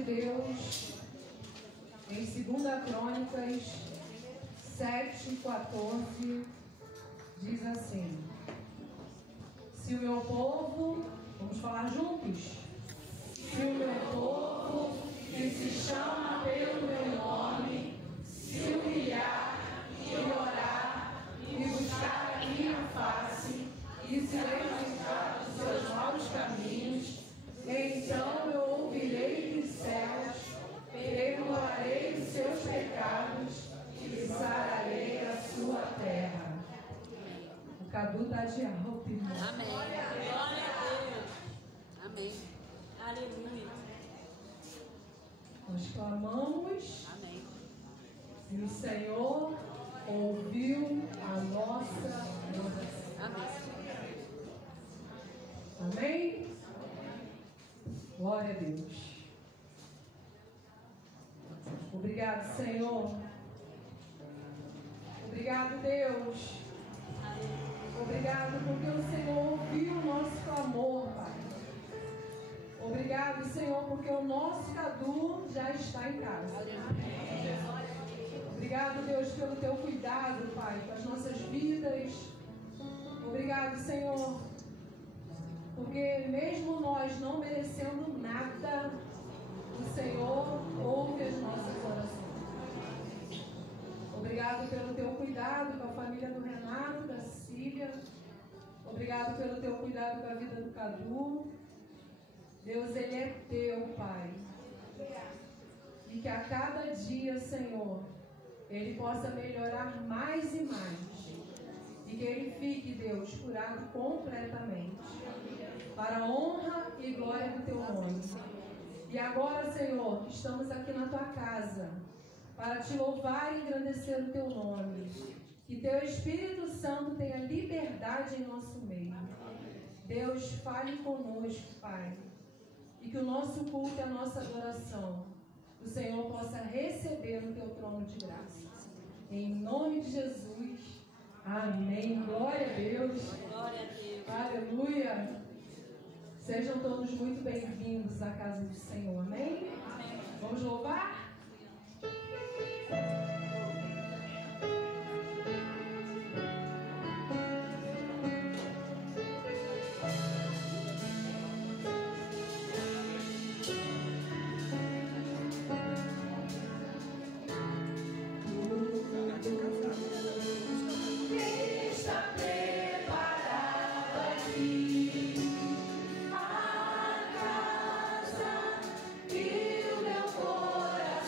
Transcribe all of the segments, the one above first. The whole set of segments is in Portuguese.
de Deus em 2 Crônicas 7:14 diz assim: se o meu povo, vamos falar juntos, se o meu povo que se chama pelo meu nome se humilhar e orar e buscar a minha face e se lembrar dos seus maus caminhos, então eu ouvirei dos céus, perdoarei os seus pecados e sararei a sua terra. O Cadu está de alto, irmão. Amém. Glória a Deus. Amém. Aleluia. Nós clamamos. Amém. E o Senhor ouviu a nossa oração. Amém. Amém? Glória a Deus. Obrigado, Senhor. Obrigado, Deus. Obrigado porque o Senhor ouviu o nosso clamor, Pai. Obrigado, Senhor, porque o nosso Cadu já está em casa. Obrigado, Deus, pelo teu cuidado, Pai, com as nossas vidas. Obrigado, Senhor, porque mesmo nós não merecendo nada, o Senhor ouve as nossas orações. Obrigado pelo teu cuidado com a família do Renato, da Cília. Obrigado pelo teu cuidado com a vida do Cadu. Deus, Ele é teu, Pai. E que a cada dia, Senhor, Ele possa melhorar mais e mais. E que Ele fique, Deus, curado completamente. Para a honra e glória do teu nome. E agora, Senhor, estamos aqui na tua casa para te louvar e engrandecer o teu nome. Que teu Espírito Santo tenha liberdade em nosso meio. Deus, fale conosco, Pai. E que o nosso culto e a nossa adoração, o Senhor possa receber no teu trono de graça. Em nome de Jesus. Amém. Glória a Deus. Glória a Deus. Aleluia. Sejam todos muito bem-vindos à casa do Senhor. Amém? Amém. Vamos louvar? Está preparado aqui a casa e o meu coração.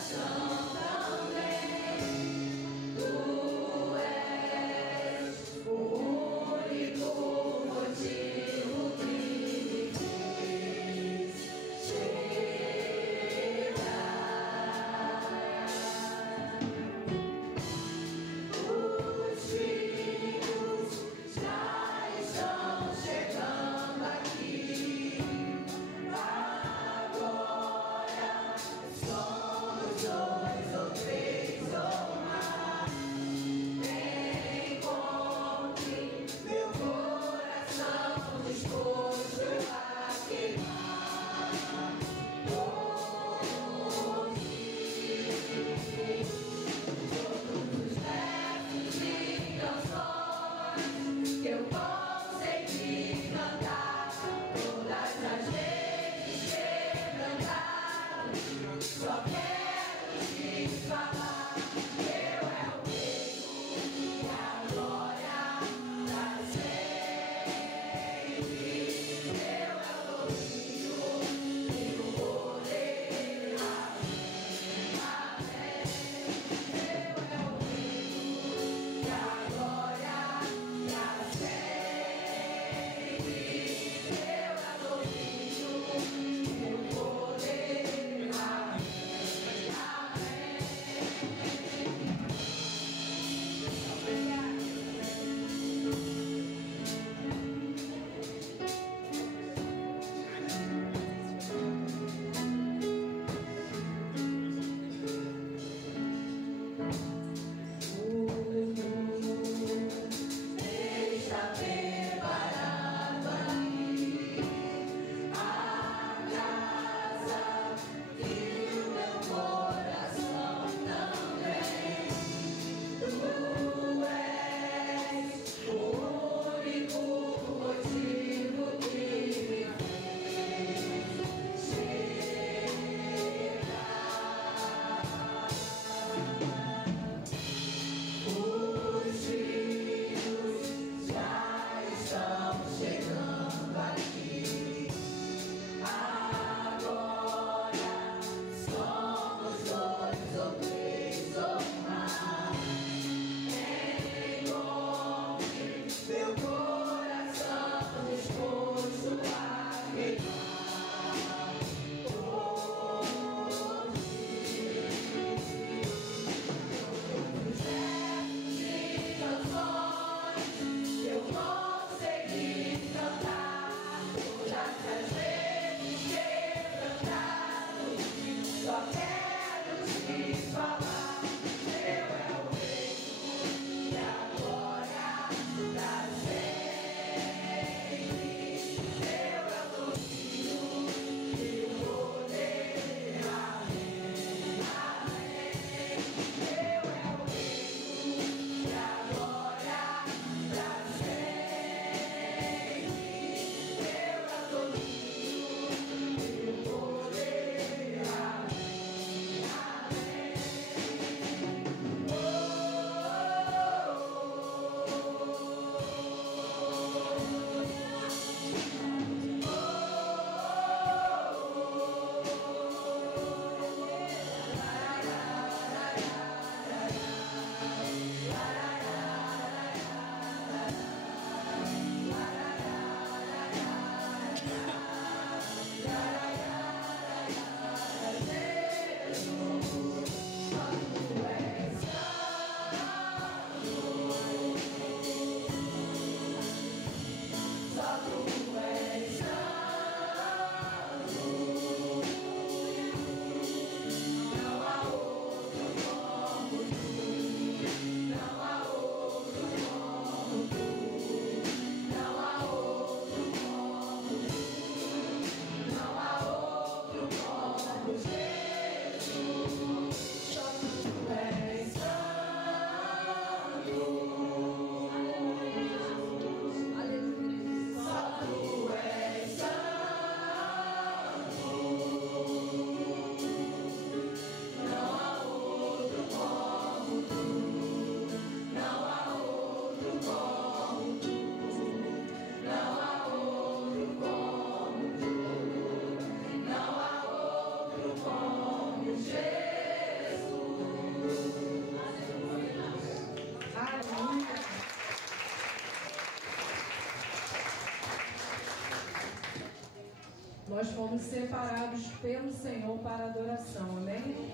Nós fomos separados pelo Senhor para adoração, amém?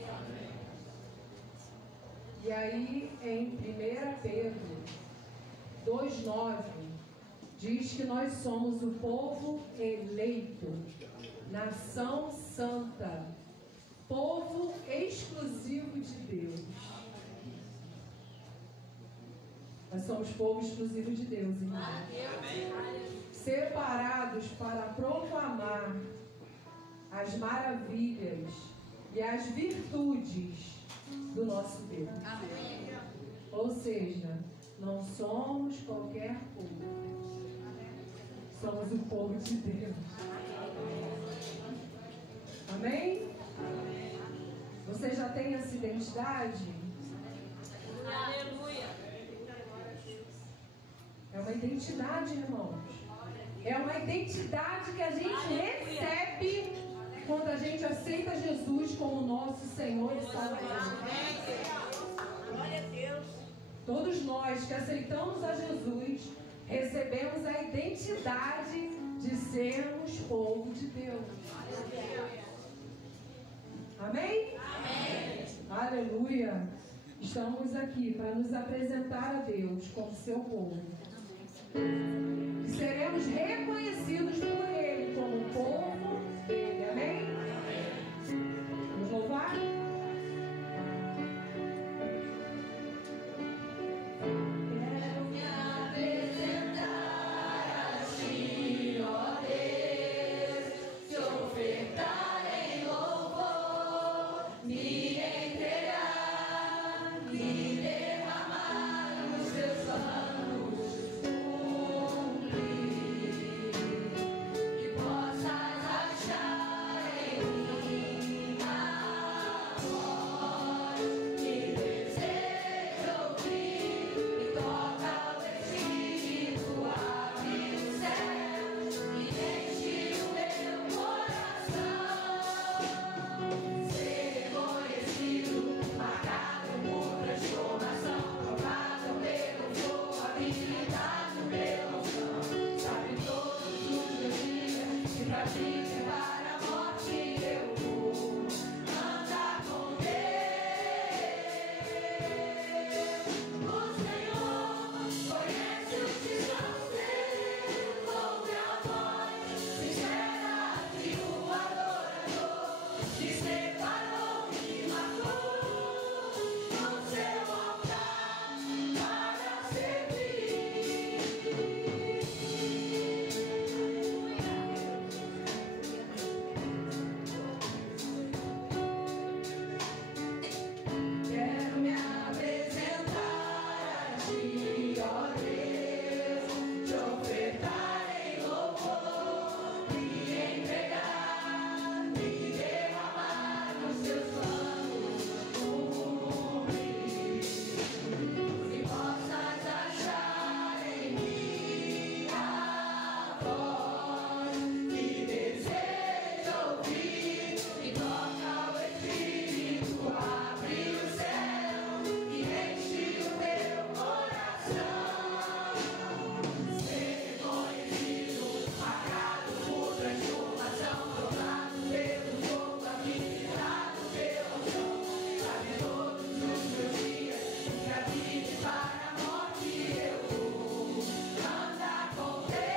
E aí, em 1 Pedro 2,9, diz que nós somos o povo eleito, nação santa, povo exclusivo de Deus. Nós somos povo exclusivo de Deus, irmão. Separados para proclamar as maravilhas e as virtudes do nosso Deus. Amém. Ou seja, não somos qualquer povo. Somos o povo de Deus. Amém? Você já tem essa identidade? Aleluia. É uma identidade, irmãos. É uma identidade que a gente recebe quando a gente aceita Jesus como nosso Senhor e Salvador. Glória a Deus. Todos nós que aceitamos a Jesus, recebemos a identidade de sermos povo de Deus. Amém? Amém. Aleluia. Estamos aqui para nos apresentar a Deus como seu povo. E seremos reconhecidos por Ele como povo dele. Amém? Vamos louvar? Quero me apresentar a Ti, ó Deus, te ofertar em louvor, me entregar, me derramar nos Teus planos, cumprir, que possas achar em mim a voz que desejo ouvir. E toca o Espírito, abre o céu e enche o meu coração. Ser reconhecido, marcado por transformação, provado pelo fogo, habilitado pela unção. Sabe todos os meus dias que pra Ti para a morte eu vou andar com Deus. O Senhor conhece os que são seus, ouve a voz sincera de um adorador que separou e marcou no seu altar para servir. Quero me apresentar a Ti, ó Deus, te ofertar em louvor, me entregar, me derramar nos Teus planos, cumprir, que possas achar em mim a voz que desejo ouvir. E toca o Espírito, abre o céu e enche o meu coração. Ser reconhecido, marcado por transformação, provado pelo fogo, habilitado pela unção. Sabe todos os meus dias que a vida para a morte eu vou andar com Deus.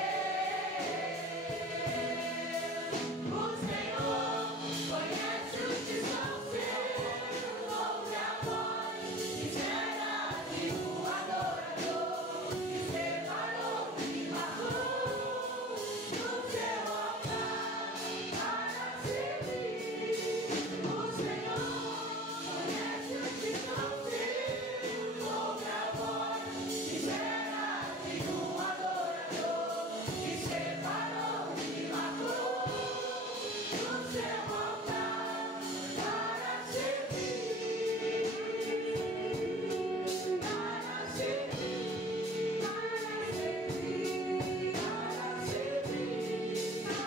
O Senhor conhece os que são seus, ouve a voz sincera de um adorador que separou e marcou no seu altar para servir. O Senhor conhece os que são seus, ouve a voz sincera de um adorador que separou e marcou no seu altar para servir, para servir, para servir, para servir, para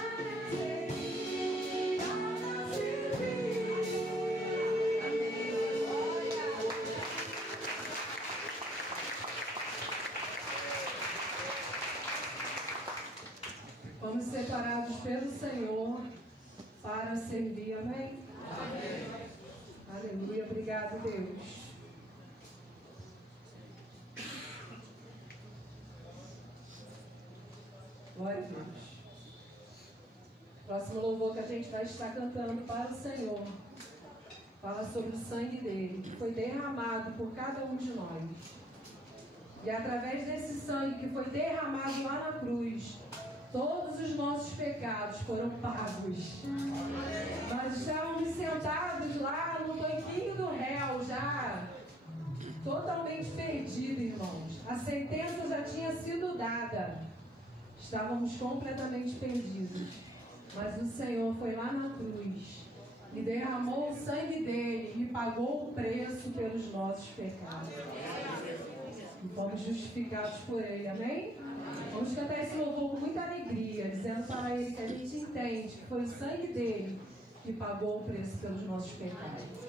Fomos separados pelo Senhor para servir. Amém? Amém. Aleluia. Obrigado, Deus. Glória a Deus. Próximo louvor que a gente vai estar cantando para o Senhor fala sobre o sangue dele, que foi derramado por cada um de nós. E através desse sangue que foi derramado lá na cruz, todos os nossos pecados foram pagos. Nós estávamos sentados lá no banquinho do réu, já totalmente perdidos, irmãos. A sentença já tinha sido dada. Estávamos completamente perdidos. Mas o Senhor foi lá na cruz e derramou o sangue dele e pagou o preço pelos nossos pecados. E fomos justificados por ele, amém? Vamos cantar esse louvor com muita alegria, dizendo para ele que a gente entende que foi o sangue dele que pagou o preço pelos nossos pecados.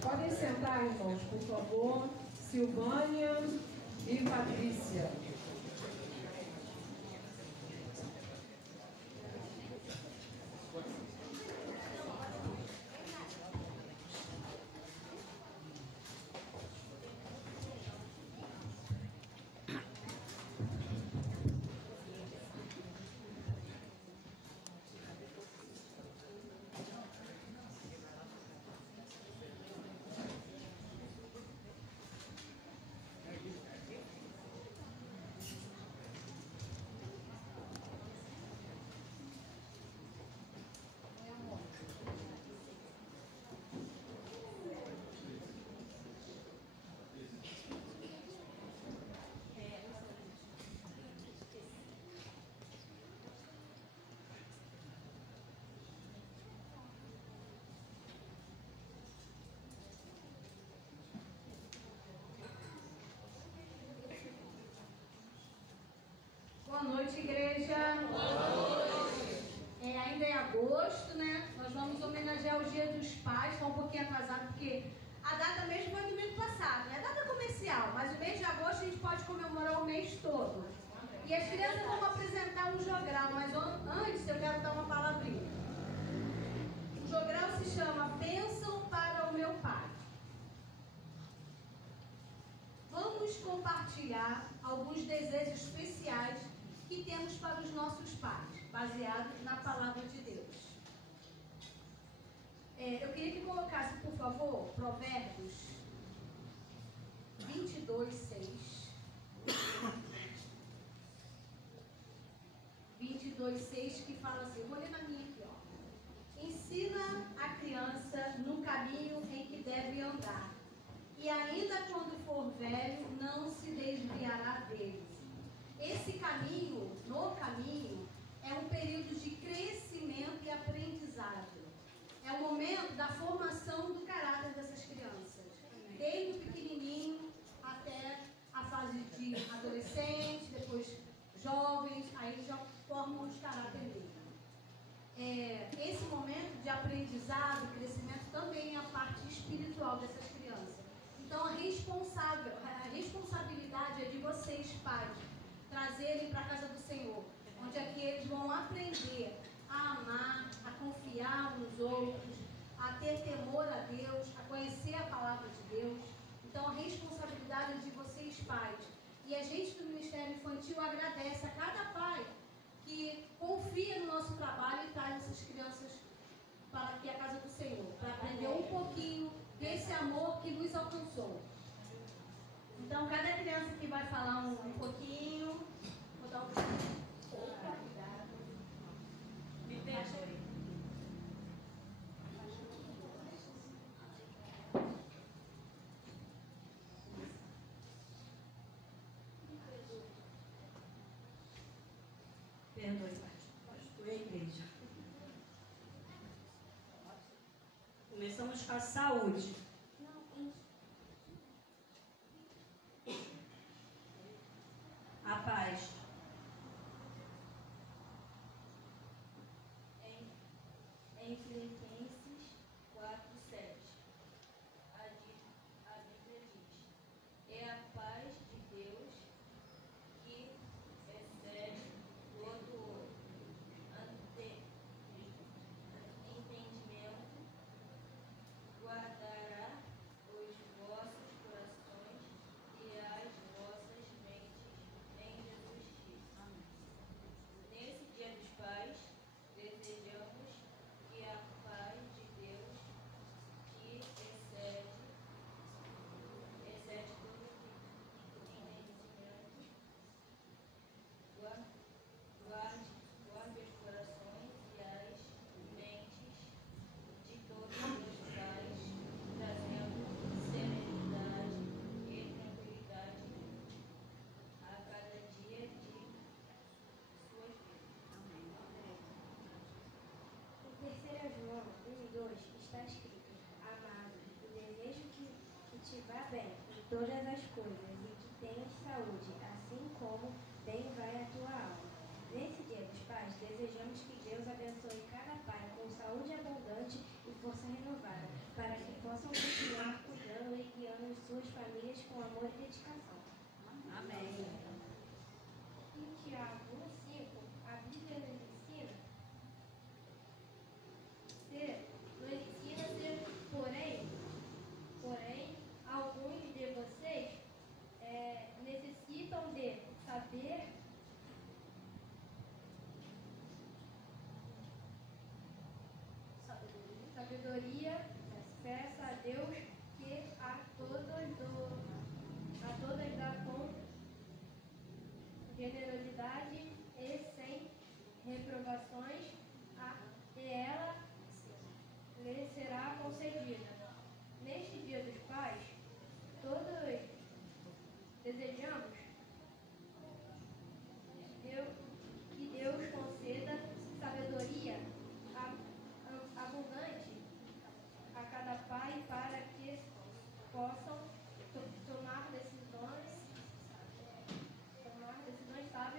Podem sentar, irmãos, por favor. Silvânia e Patrícia. noite, igreja. Boa noite. Ainda é agosto, né? Nós vamos homenagear o Dia dos Pais. Está um pouquinho atrasado, porque a data mesmo foi domingo passado, né? Data comercial, mas o mês de agosto a gente pode comemorar o mês todo. E as crianças vão apresentar um jogral, mas antes eu quero dar uma palavrinha. O jogral se chama Bênção para o Meu Pai. Vamos compartilhar alguns desejos especiais que temos para os nossos pais, baseados na palavra de Deus. Eu queria que colocasse, por favor, Provérbios 22:6. 22:6, que fala assim, vou ler na minha aqui, ó. Ensina a criança no caminho em que deve andar, e ainda quando for velho, não se desviará dele. Esse caminho, no caminho, é um período de crescimento e aprendizado. É o momento da formação do caráter dessas crianças. Desde o pequenininho até a fase de adolescente, depois jovens, aí já formam os caráteres dele. Esse momento de aprendizado e crescimento também é a parte espiritual dessas crianças. Então a responsabilidade é de vocês, pais, trazerem para a casa do Senhor, onde aqui eles vão aprender a amar, a confiar nos outros, a ter temor a Deus, a conhecer a palavra de Deus. Então a responsabilidade é de vocês, pais. E a gente do Ministério Infantil agradece a cada pai que confia no nosso trabalho e traz essas crianças para aqui a casa do Senhor, para aprender um pouquinho desse amor que nos alcançou. Então, cada criança que vai falar um pouquinho, vou dar um pouquinho. Opa, cuidado. Me perdoe. Perdoe, pastor e a igreja. Começamos com a saúde. A paz. Em Filipenses 4:7, a Bíblia diz: é a paz de Deus que excede todo entendimento, guardará os vossos corações e as vossas mentes em Jesus Cristo. Nesse Dia dos Pais, desejamos que a paz de Deus, que excede todo entendimento, guarde os corações e as mentes de todos os pais, trazendo serenidade e tranquilidade a cada dia de suas vidas. Em 3 João 1:2 está escrito: Amado, o desejo que te vá bem em todas as coisas e que tenhas saúde, assim como bem vai a tua alma. Nesse Dia dos Pais, desejamos que Deus abençoe cada pai com saúde abundante e força renovada, para que possam continuar cuidando e guiando suas famílias com amor e dedicação. Amém. Em Tiago 1:5, a Bíblia nos ensina porém, alguns de vocês necessitam de sabedoria. Peça a Deus que a todos dá com generosidade e sem reprovações, e ela lhe será concedida. Neste Dia dos Pais, todos desejamos que Deus conceda sabedoria abundante a cada pai para que possam tomar decisões sábias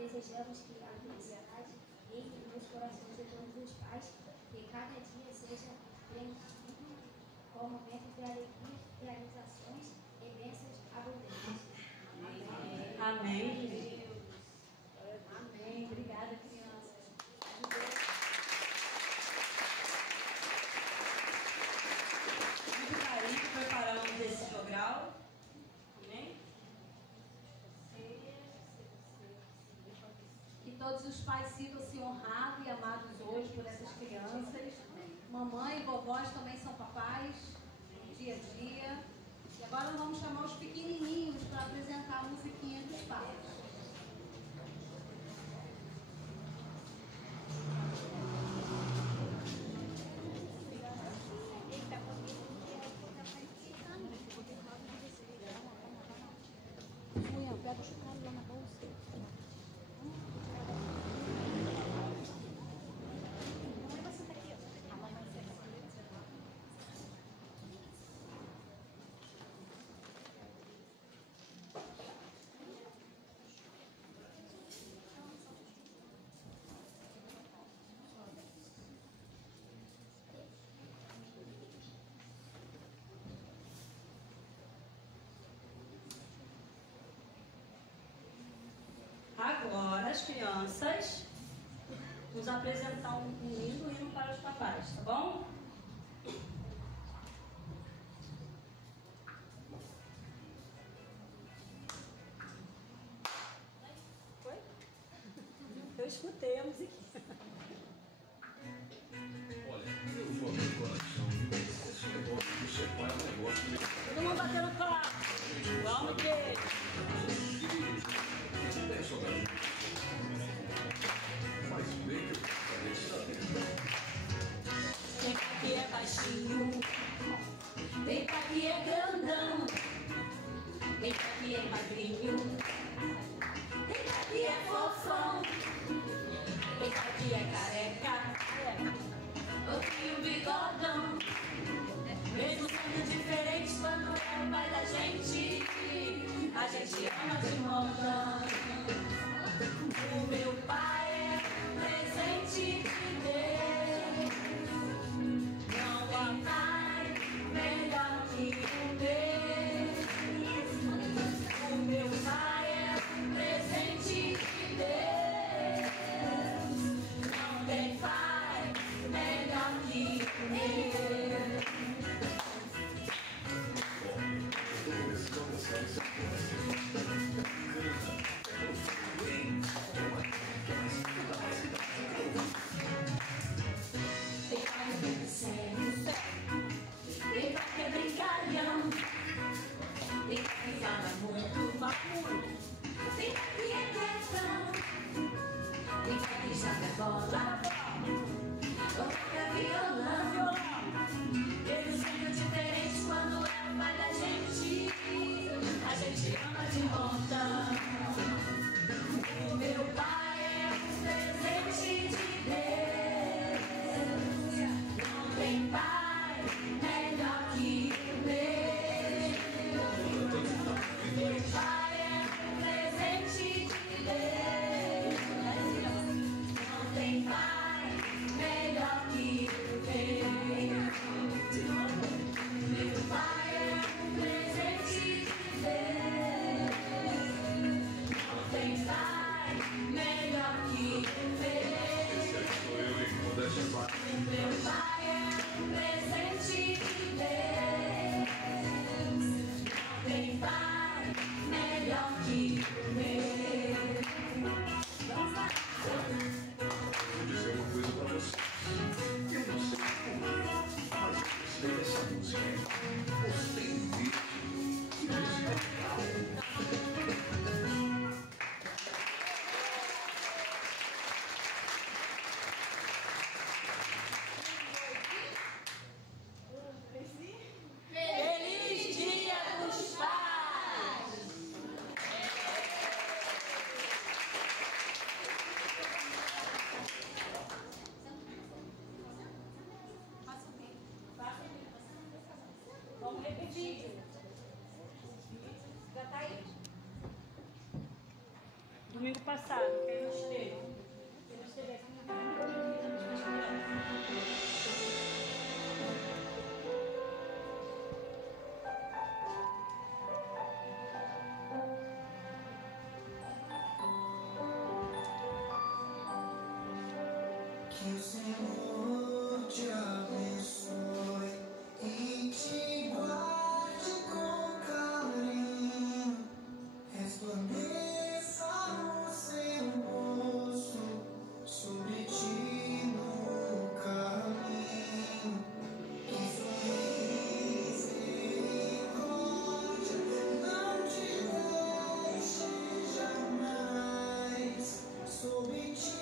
desejamos que a felicidade entre nos corações de todos os pais, que cada dia seja preenchido com momentos de alegria, realizações e bênçãos abundantes. Amém. Amém. Obrigada, crianças. Muito carinho, preparamos esse jogral. Amém? Que todos os pais sintam-se honrados e amados hoje por essas crianças. Mamãe e vovós também são papais, dia a dia. E agora nós vamos chamar os pequenininhos para apresentar a musiquinha dos pais. Pega o chocalho lá na bolsa. Agora as crianças nos apresentar um lindo hino para os papais, tá bom? Foi? Eu escutei a musiquinha. Olha, eu vou abrir o coração, viu? Esse negócio do seu pai é um negócio de... Todo mundo batendo palma. Vamos que... Tem saudade. Mas bem que eu gostaria de saber. Vem cá que é baixinho, vem cá que é grandão, vem cá que é magrinho, vem cá que é fofão, vem cá que é careca, ou tem um bigodão. Mesmo sendo diferente quando é o pai da gente, a gente ama de montão. O meu pai é um presente de Deus. Não tem pai melhor que o meu. O meu pai é um presente de Deus. Não tem pai melhor que o meu. Tem pai que é sério, tem pai que é brincalhão, tem pai que fala muito mal, tem pai que é quietão, tem pai que joga bola, toca violão. Eles são diferentes quando é o pai da gente, a gente ama de montão. O meu pai é um presente de Deus. Não tem pai melhor que o meu. Meu pai é um presente de Deus. Não tem pai melhor que o meu. Meu pai é um presente de Deus. Não tem pai melhor que o meu. Meu pai é um presente de Deus. Não tem pai melhor que o meu. Vamos lá. Vou dizer uma coisa pra você. Eu não sei como, mas eu gostei dessa música. Gostei mesmo. Que música legal. Feliz Dia dos Pais! Vamos repetir. Já tá aí? Do domingo passado. Quem não esteve? Quem não esteve aqui? Que o Senhor te abençoe e te guarde com carinho, resplandeça o seu rosto sobre ti no caminho. Que sua misericórdia não te deixe jamais, sobre ti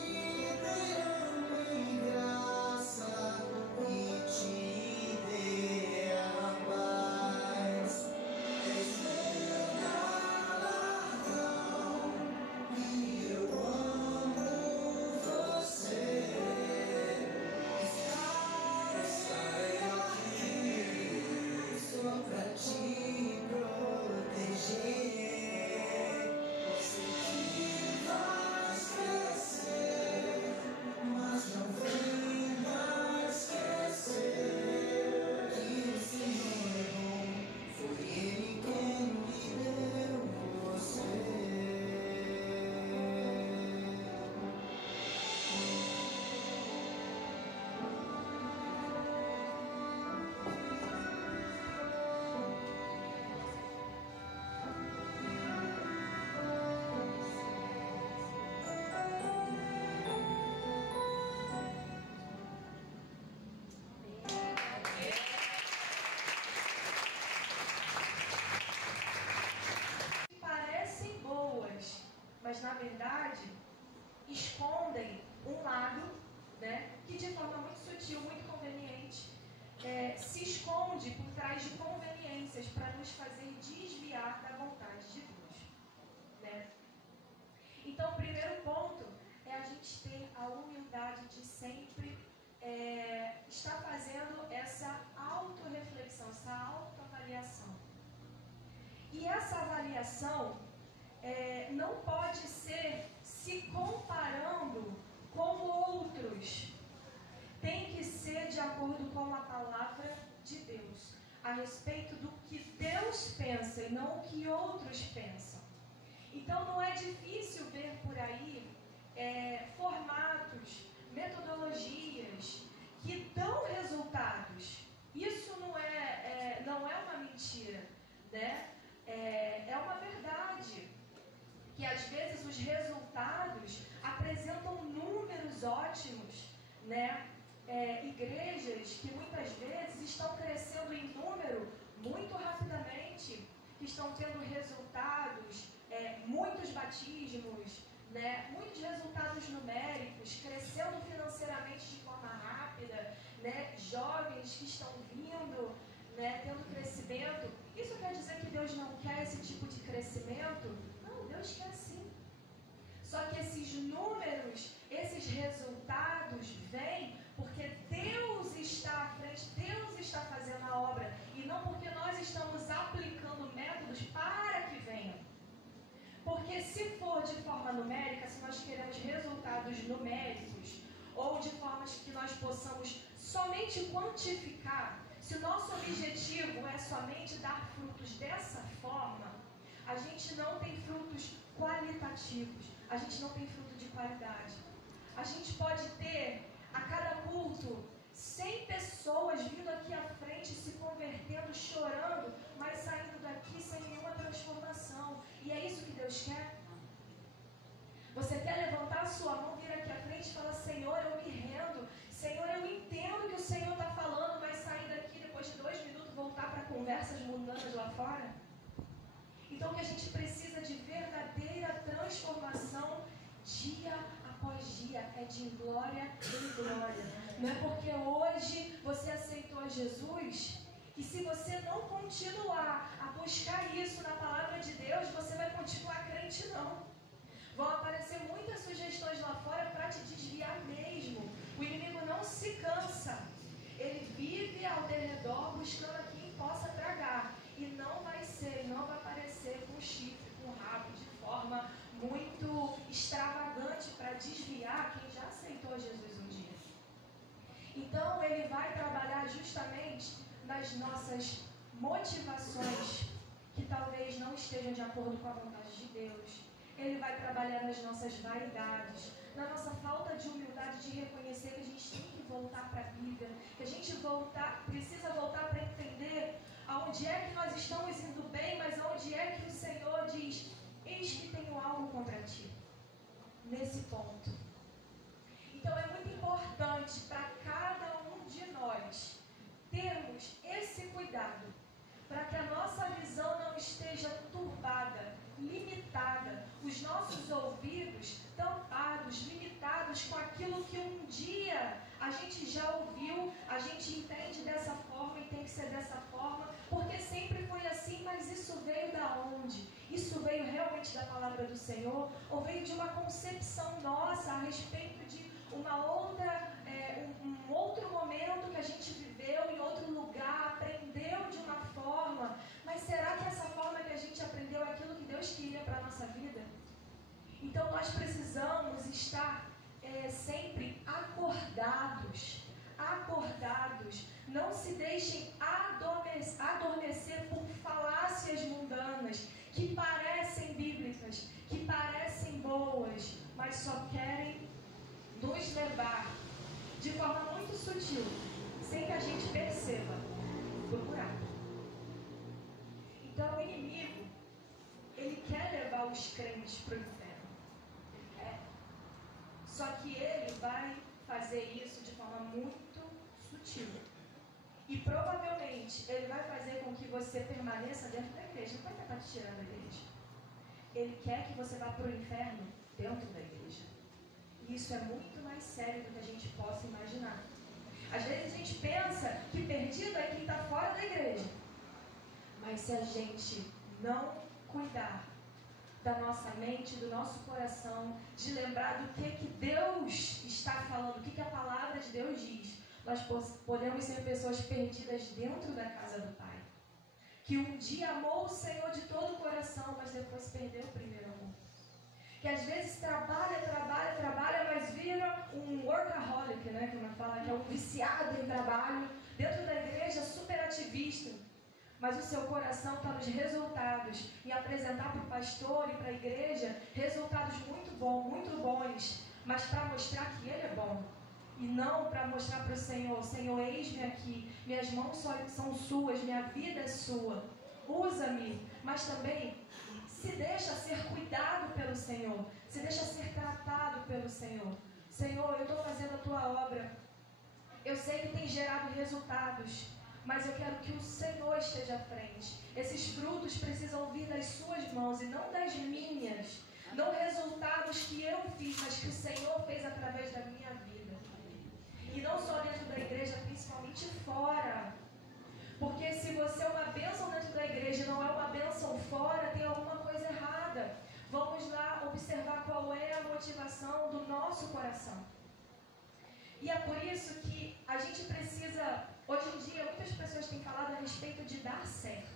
graça e te dê a paz. És meu galardão e eu amo você. Estarei aqui só pra te proteger. Você que faz crescer, mas não venha esquecer que o Senhor é bom, foi Ele quem me deu você. Parecem boas, mas na verdade escondem um lado, né, que de forma muito sutil, muito conveniente, se esconde por trás de conveniências para nos fazer desviar da vontade de Deus, né? Então, o primeiro ponto é a gente ter a humildade de sempre estar fazendo essa autorreflexão, essa autoavaliação. E essa avaliação não pode ser se comparando com outros. Tem que ser de acordo com a palavra de Deus, a respeito do que Deus pensa e não o que outros pensam. Então não é difícil ver por aí formatos, metodologias que dão resultados. Isso não é uma mentira, né? É uma verdade que às vezes os resultados apresentam números ótimos, né? Igrejas que muitas vezes estão crescendo em número muito rapidamente, que estão tendo resultados, muitos batismos, né? Muitos resultados numéricos, crescendo financeiramente de forma rápida, né? Jovens que estão vindo, né, tendo crescimento. Isso quer dizer que Deus não quer esse tipo de crescimento? Não, Deus quer sim. Só que esses números, esses resultados vêm porque Deus está à frente, Deus está fazendo a obra, e não porque nós estamos aplicando métodos para que venham. Porque se for de forma numérica, se nós queremos resultados numéricos, ou de formas que nós possamos somente quantificar, se o nosso objetivo é somente dar frutos dessa forma, a gente não tem frutos qualitativos, a gente não tem fruto de qualidade. A gente pode ter, a cada culto, 100 pessoas vindo aqui à frente, se convertendo, chorando, mas saindo daqui sem nenhuma transformação. E é isso que Deus quer? Você quer levantar a sua mão, vir aqui à frente e falar: Senhor, eu me rendo. Senhor, eu entendo o que o Senhor está falando, mas sair daqui depois de 2 minutos, voltar para conversas mundanas lá fora? Então, o que a gente precisa de verdadeira transformação dia após dia, é de glória em glória. Não é porque hoje você aceitou Jesus que, se você não continuar a buscar isso na palavra de Deus, você vai continuar crente, não. Vão aparecer muitas sugestões lá fora para te desviar mesmo. O inimigo não se cansa. Ele vive ao derredor buscando a quem possa tragar. E não vai aparecer com chifre, com rabo, de forma muito Então, Ele vai trabalhar justamente nas nossas motivações, que talvez não estejam de acordo com a vontade de Deus. Ele vai trabalhar nas nossas vaidades, na nossa falta de humildade de reconhecer que a gente tem que voltar para a Bíblia, que a gente precisa voltar para entender aonde é que nós estamos indo bem, mas aonde é que o Senhor diz: eis que tenho algo contra ti. Nesse ponto. Então é muito importante para cada um de nós termos esse cuidado, para que a nossa visão não esteja turbada, limitada, os nossos ouvidos tampados, limitados com aquilo que um dia a gente já ouviu, a gente entende dessa forma e tem que ser dessa forma, porque sempre foi assim. Mas isso veio da onde? Isso veio realmente da palavra do Senhor, ou veio de uma concepção nossa a respeito de uma outra, um outro momento que a gente viveu em outro lugar, aprendeu de uma forma? Mas será que essa forma que a gente aprendeu é aquilo que Deus queria para a nossa vida? Então nós precisamos estar sempre acordados. Não se deixem adormecer por falácias mundanas que parecem bíblicas, que parecem boas, mas só querem nos levar de forma muito sutil, sem que a gente perceba, pro buraco. Então o inimigo, ele quer levar os crentes para o inferno. Só que ele vai fazer isso de forma muito sutil. E provavelmente ele vai fazer com que você permaneça dentro da igreja. Não vai tentar te tirar da igreja. Ele quer que você vá para o inferno dentro da igreja. E isso é muito mais sério do que a gente possa imaginar. Às vezes a gente pensa que perdido é quem está fora da igreja. Mas se a gente não cuidar da nossa mente, do nosso coração, de lembrar do que Deus está falando, o que a palavra de Deus diz, nós podemos ser pessoas perdidas dentro da casa do Pai, que um dia amou o Senhor de todo o coração, mas depois perdeu o primeiro amor, que às vezes trabalha, mas vira um workaholic, né, que uma fala, que é um viciado em trabalho, dentro da igreja, super ativista. Mas o seu coração está nos resultados, e apresentar para o pastor e para a igreja resultados muito bons, mas para mostrar que ele é bom, e não para mostrar para o Senhor: Senhor, eis-me aqui, minhas mãos são suas, minha vida é sua, usa-me. Mas também se deixa ser cuidado pelo Senhor, se deixa ser tratado pelo Senhor. Senhor, eu estou fazendo a tua obra, eu sei que tem gerado resultados, mas eu quero que o Senhor esteja à frente. Esses frutos precisam vir das suas mãos e não das minhas. Não resultados que eu fiz, mas que o Senhor fez através da minha vida. E não só dentro da igreja, principalmente fora. Porque se você é uma bênção dentro da igreja e não é uma bênção fora, tem alguma coisa errada. Vamos lá observar qual é a motivação do nosso coração. E é por isso que a gente precisa... Hoje em dia, muitas pessoas têm falado a respeito de dar certo.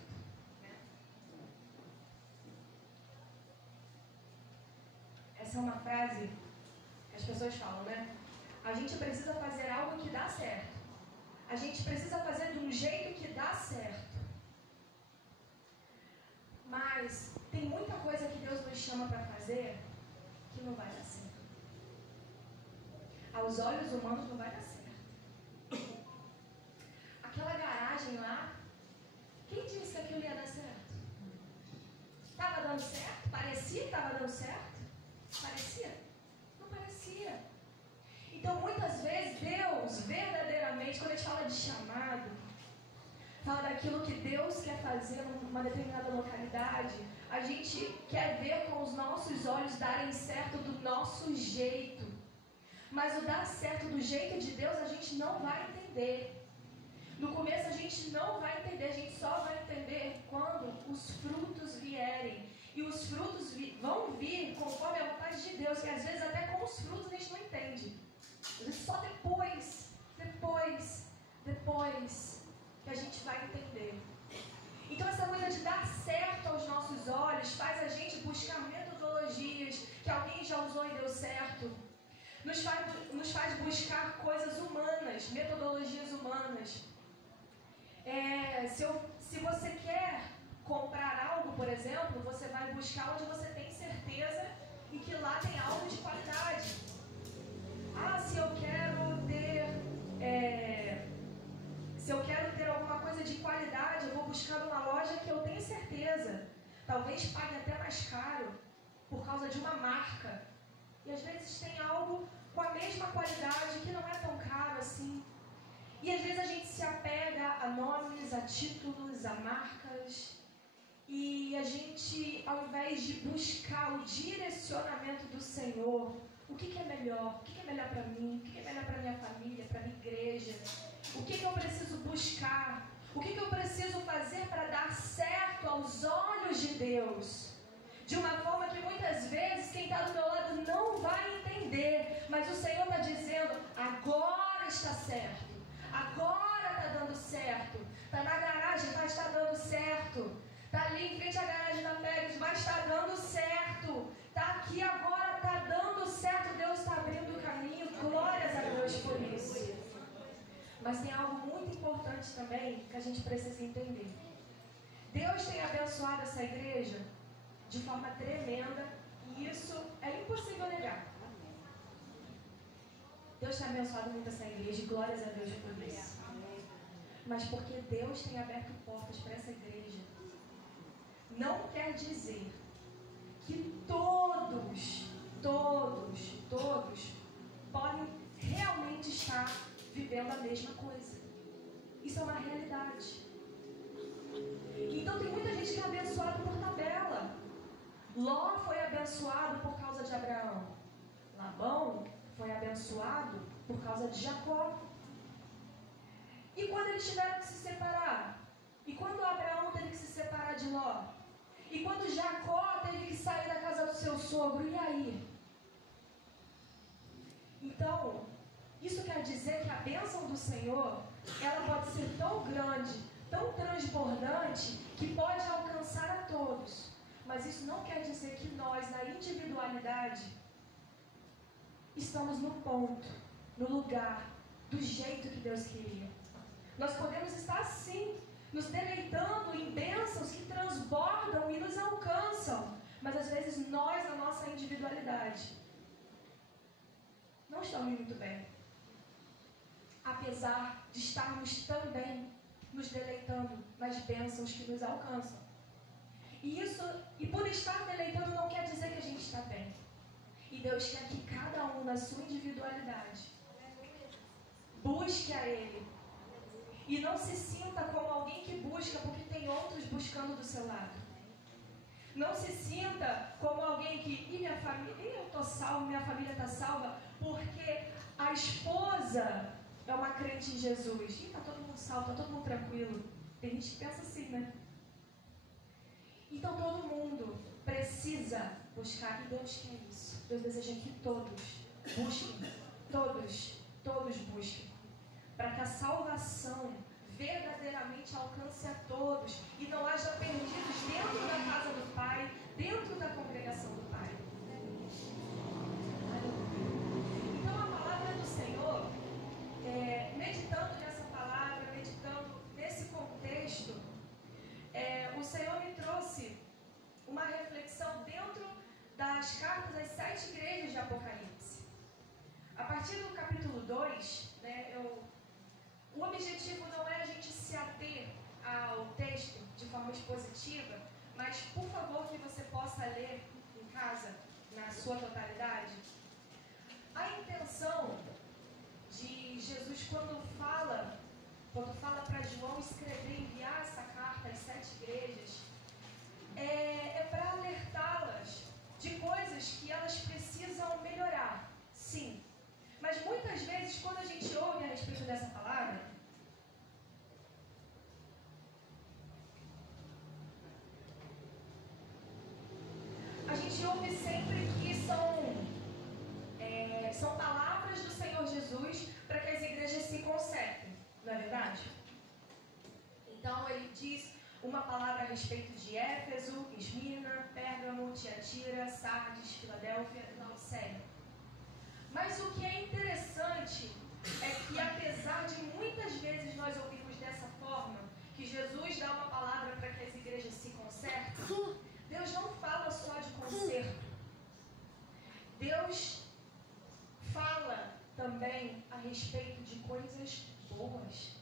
Essa é uma frase que as pessoas falam, né? A gente precisa fazer algo que dá certo. A gente precisa fazer de um jeito que dá certo. Mas tem muita coisa que Deus nos chama para fazer que não vai dar certo. Aos olhos humanos não vai dar certo. Aquela garagem lá, quem disse que aquilo ia dar certo? Estava dando certo? Parecia que estava dando certo? Parecia? Não parecia. Então, muitas vezes, Deus, verdadeiramente, quando a gente fala de chamado, fala daquilo que Deus quer fazer numa determinada localidade, a gente quer ver com os nossos olhos darem certo do nosso jeito. Mas o dar certo do jeito de Deus, a gente não vai entender. No começo a gente não vai entender, a gente só vai entender quando os frutos vierem. E os frutos vão vir conforme a vontade de Deus, que às vezes até com os frutos a gente não entende. Às vezes só depois que a gente vai entender. Então essa coisa de dar certo aos nossos olhos faz a gente buscar metodologias que alguém já usou e deu certo. nos faz buscar coisas humanas, metodologias humanas. Se você quer comprar algo, por exemplo, você vai buscar onde você tem certeza e que lá tem algo de qualidade. Se eu quero ter alguma coisa de qualidade, eu vou buscar numa loja que eu tenho certeza. Talvez pague até mais caro por causa de uma marca. E às vezes tem algo com a mesma qualidade que não é tão caro assim. E às vezes a gente se apega a nomes, a títulos, a marcas. E a gente, ao invés de buscar o direcionamento do Senhor, o que é melhor? O que é melhor para mim? O que é melhor para minha família, para minha igreja? O que eu preciso buscar? O que eu preciso fazer para dar certo aos olhos de Deus? De uma forma que muitas vezes quem está do meu lado não vai entender, mas o Senhor está dizendo, agora está certo, agora está dando certo, está na garagem, mas está dando certo, está ali em frente à garagem da Pérez, mas está dando certo, está aqui agora, está dando certo, Deus está abrindo o caminho, glórias a Deus por isso. Mas tem algo muito importante também que a gente precisa entender. Deus tem abençoado essa igreja de forma tremenda e isso é impossível negar. Deus tem abençoado muito essa igreja e glórias a Deus por isso. Mas porque Deus tem aberto portas para essa igreja, não quer dizer que todos podem realmente estar vivendo a mesma coisa. Isso é uma realidade. Então tem muita gente que é abençoada por tabela. Ló foi abençoado por causa de Abraão. Labão foi abençoado por causa de Jacó. E quando eles tiveram que se separar? E quando Abraão teve que se separar de Ló? E quando Jacó teve que sair da casa do seu sogro? E aí? Então, isso quer dizer que a bênção do Senhor, ela pode ser tão grande, tão transbordante, que pode alcançar a todos. Mas isso não quer dizer que nós, na individualidade, estamos no ponto, no lugar, do jeito que Deus queria. Nós podemos estar sim, nos deleitando em bênçãos que transbordam e nos alcançam. Mas às vezes nós, na nossa individualidade, não estamos muito bem. Apesar de estarmos também nos deleitando nas bênçãos que nos alcançam. E por estar deleitando não quer dizer que a gente está bem. E Deus quer que cada um, na sua individualidade, busque a Ele. E não se sinta como alguém que busca porque tem outros buscando do seu lado. Não se sinta como alguém que, minha família, eu estou salvo, minha família está salva, porque a esposa é uma crente em Jesus. Está todo mundo salvo, está todo mundo tranquilo. Tem gente que pensa assim, né? Então todo mundo precisa buscar, e Deus quer isso. Deus deseja que todos busquem, todos busquem, para que a salvação verdadeiramente alcance a todos e não haja perdidos dentro da casa do Pai, dentro da congregação do Pai. Então a palavra do Senhor, meditando nessa palavra, meditando nesse contexto, o Senhor me trouxe uma reflexão dentro das cartas das 7 igrejas de Apocalipse. A partir do capítulo 2, o objetivo não é a gente se ater ao texto de forma expositiva, mas por favor que você possa ler em casa, na sua totalidade. A intenção de Jesus quando fala para João escrever, enviar essa carta às 7 igrejas, é para alertá-las de coisas que elas precisam melhorar, sim. Mas muitas vezes, quando a gente ouve a respeito dessa palavra, a gente ouve sempre que são palavras do Senhor Jesus para que as igrejas se consertem, não é verdade? Então ele diz uma palavra a respeito de Éfeso, Esmirna, Pérgamo, Tiatira, Sardes, Filadélfia e Laodiceia. Mas o que é interessante é que, apesar de muitas vezes nós ouvirmos dessa forma, que Jesus dá uma palavra para que as igrejas se consertem, Deus não fala só de conserto. Deus fala também a respeito de coisas boas.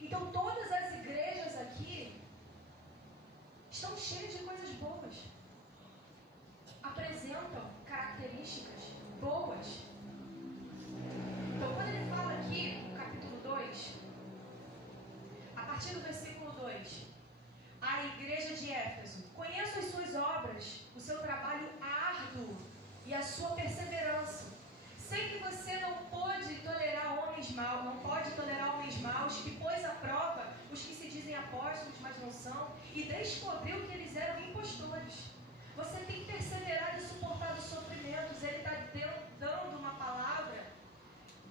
Então, todas as igrejas aqui estão cheias de coisas boas. Apresentam características boas. Então, quando ele fala aqui, no capítulo 2, a partir do versículo 2, a igreja de Éfeso: conheço as suas obras, o seu trabalho árduo e a sua perseverança. Sei que você não pode tolerar homens maus, que pôs à prova os que se dizem apóstolos, mas não são, e descobriu que eles eram impostores. Você tem perseverado e suportado os sofrimentos. Ele está dando uma palavra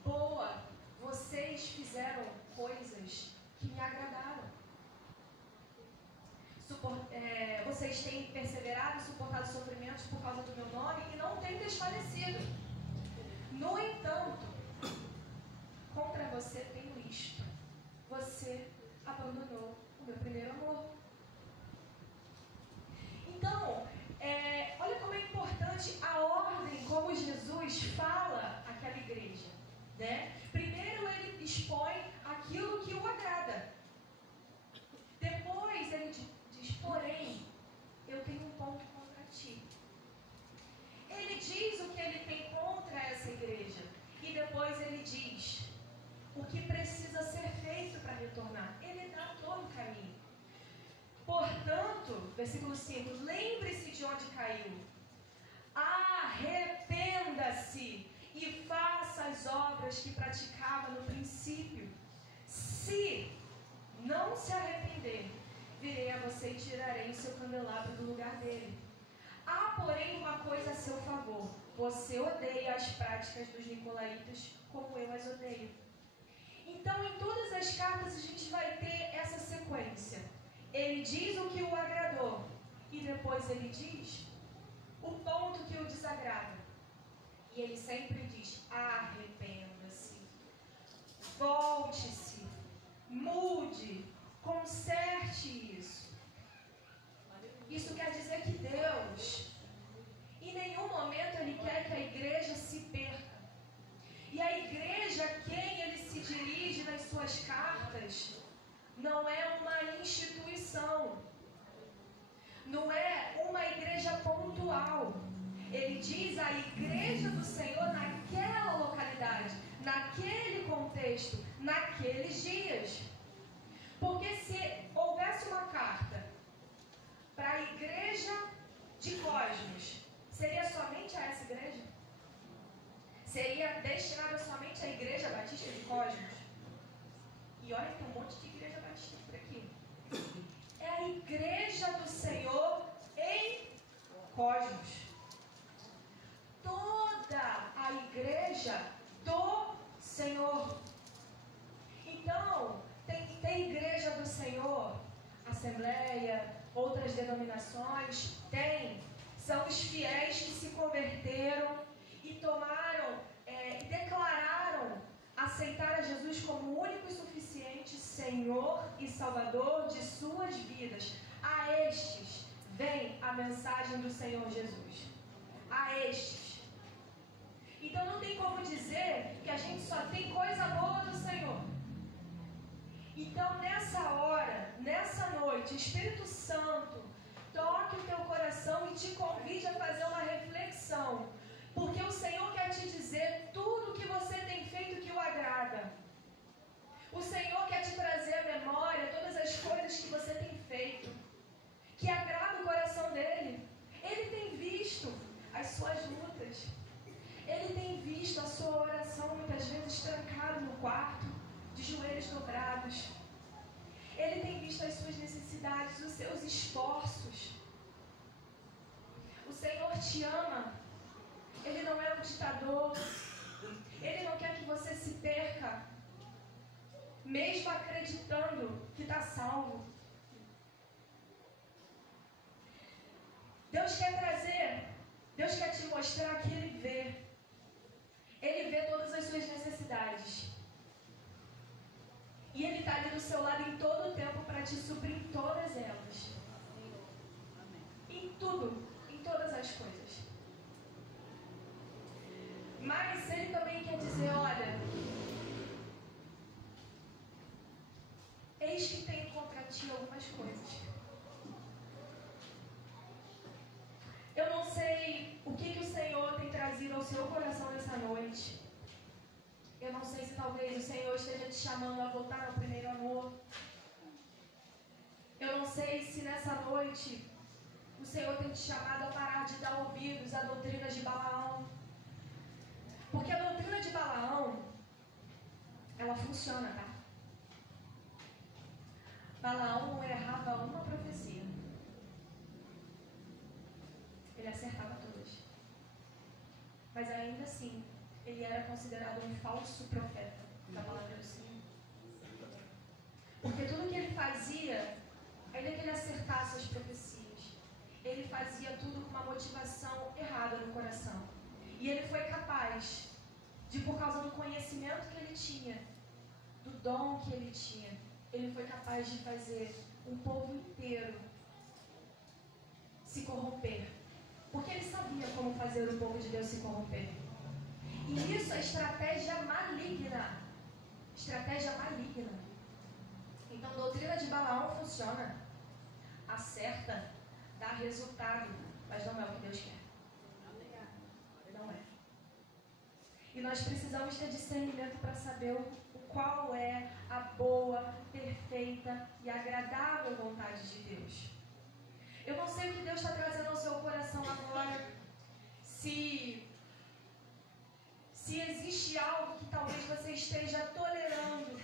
boa. Vocês fizeram coisas que me agradaram. Vocês têm perseverado e suportado os sofrimentos por causa do meu nome e não têm desfalecido. No entanto, contra você tenho isto: você abandonou o meu primeiro amor. Então, olha como é importante a ordem como Jesus fala àquela igreja, né? Primeiro ele expõe aquilo que o agrada. Depois ele diz: porém, eu tenho um ponto contra ti. Ele diz o que ele tem contra essa igreja. E depois ele diz o que precisa ser feito para retornar. Ele dá todo o caminho. Portanto, versículo 5, lembre-se de onde caiu. Arrependa-se e faça as obras que praticava no princípio. Se não se arrepender, virei a você e tirarei o seu candelabro do lugar dele. Há, porém, uma coisa a seu favor: você odeia as práticas dos nicolaítas como eu as odeio. Então, em todas as cartas a gente vai ter essa sequência. Ele diz o que o agradou e depois ele diz o ponto que o desagrada. E ele sempre diz: arrependa-se, volte-se, mude, conserte isso. Isso quer dizer que Deus, em nenhum momento ele quer que a igreja se perca. E a igreja a quem ele se dirige nas suas cartas não é uma instituição, não é uma igreja pontual. Ele diz a igreja do Senhor naquela localidade, naquele contexto, naqueles dias. Porque se houvesse uma carta para a igreja de Cosmos, seria somente a essa igreja? Seria destinada somente à igreja batista de Cosmos? E olha que tem um monte de igreja batista por aqui. É a igreja do Senhor em Cosmos. Toda a igreja do Senhor. Então, tem igreja do Senhor, Assembleia, outras denominações, são os fiéis que se converteram e tomaram e declararam aceitar a Jesus como único e suficiente Senhor e Salvador de suas vidas. A estes vem a mensagem do Senhor Jesus. A estes. Então não tem como dizer que a gente só tem coisa boa do Senhor. Então nessa hora, nessa noite, Espírito Santo toque o teu coração e te convide a fazer uma reflexão. Porque o Senhor quer te dizer tudo o que você tem feito que o agrada. O Senhor quer te trazer à memória todas as coisas que você tem feito, que agrada o coração dele. Ele tem visto as suas lutas. Ele tem visto a sua oração muitas vezes trancada no quarto, de joelhos dobrados. Ele tem visto as suas necessidades, os seus esforços. O Senhor te ama. Ele não é um ditador. Ele não quer que você se perca, mesmo acreditando que está salvo. Deus quer te mostrar que Ele vê. seu lado em todo o tempo para te suprir em todas elas. Em tudo, em todas as coisas. Mas ele também quer dizer, olha, eis que tenho contra ti algumas coisas. Eu não sei o que o Senhor tem trazido ao seu coração nessa noite. Eu não sei se talvez o Senhor esteja te chamando a voltar ao primeiro amor. Eu não sei se nessa noite o Senhor tem te chamado a parar de dar ouvidos à doutrina de Balaão. Porque a doutrina de Balaão, ela funciona, tá? Balaão não errava uma profecia. Ele acertava todas. Mas ainda assim, ele era considerado um falso profeta da palavra do Senhor. Porque tudo que ele fazia, ainda que ele acertasse as profecias, ele fazia tudo com uma motivação errada no coração. E ele foi capaz de, por causa do conhecimento que ele tinha, do dom que ele tinha, ele foi capaz de fazer um povo inteiro se corromper. Porque ele sabia como fazer o povo de Deus se corromper. E isso é estratégia maligna. Estratégia maligna. Então, a doutrina de Balaão funciona. Acerta, dá resultado, mas não é o que Deus quer. Não é. E nós precisamos ter discernimento para saber qual é a boa, perfeita e agradável vontade de Deus. Eu não sei o que Deus está trazendo ao seu coração agora. Se existe algo que talvez você esteja tolerando,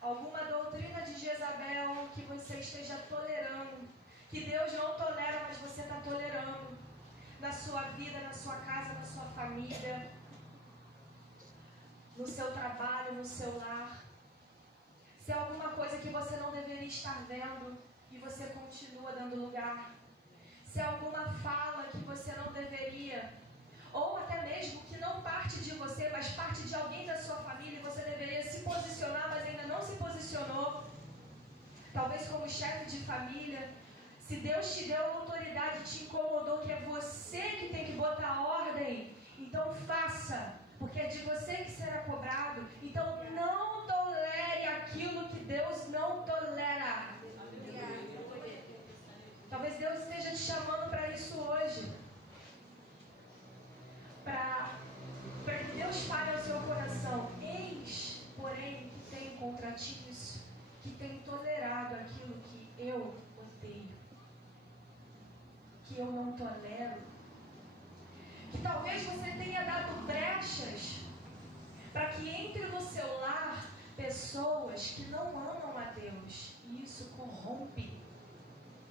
alguma doutrina de Jezabel que você esteja tolerando, que Deus não tolera, mas você está tolerando, na sua vida, na sua casa, na sua família, no seu trabalho, no seu lar. Se é alguma coisa que você não deveria estar vendo e você continua dando lugar. Se é alguma fala que você não deveria, ou até mesmo que não parte de você, mas parte de alguém da sua família, e você deveria se posicionar, mas ainda não se posicionou. Talvez como chefe de família, se Deus te deu autoridade, te incomodou, que é você que tem que botar ordem, então faça, porque é de você que será cobrado. Então não tolere aquilo que Deus não tolera. Talvez Deus esteja te chamando para isso hoje. Para que Deus fale ao seu coração: eis, porém, que tenho contra ti isso, que tenho tolerado aquilo que eu odeio, que eu não tolero. Que talvez você tenha dado brechas para que entre no seu lar pessoas que não amam a Deus. E isso corrompe,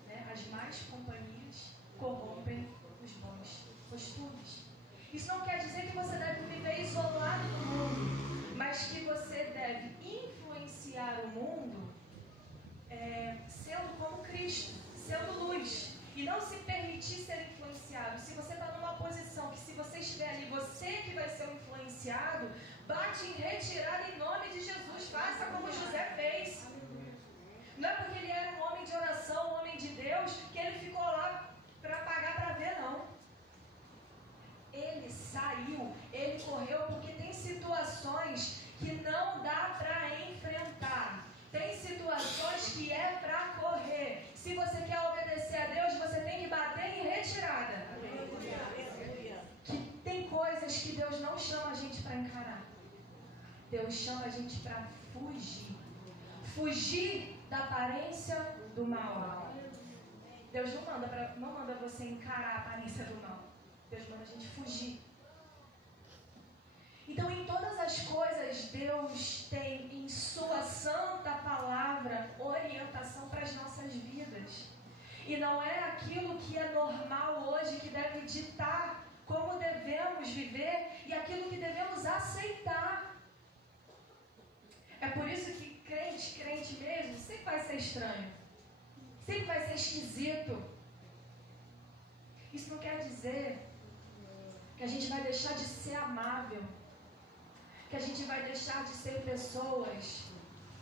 né? As más companhias corrompem os bons costumes. Isso não quer dizer que você deve viver isolado do mundo, mas que você deve influenciar o mundo sendo como Cristo, sendo luz, e não se permitir ser influenciado. Se você está numa posição que, se você estiver ali, você que vai ser o influenciado, bate em retirada em nome de Jesus. Faça como José fez. Não é porque ele era um homem de oração, um homem de Deus, que ele ficou lá para pagar para ver, não. Ele saiu, ele correu, porque tem situações que não dá para enfrentar. Tem situações que é para correr. Se você quer obedecer a Deus, você tem que bater em retirada. Que tem coisas que Deus não chama a gente para encarar. Deus chama a gente para fugir. Fugir da aparência do mal. Deus não manda você encarar a aparência do mal. Deus manda a gente fugir. Então, em todas as coisas, Deus tem em sua santa palavra orientação para as nossas vidas. E não é aquilo que é normal hoje que deve ditar como devemos viver e aquilo que devemos aceitar. É por isso que crente mesmo, sempre vai ser estranho. Sempre vai ser esquisito. Isso não quer dizer que a gente vai deixar de ser amável, que a gente vai deixar de ser pessoas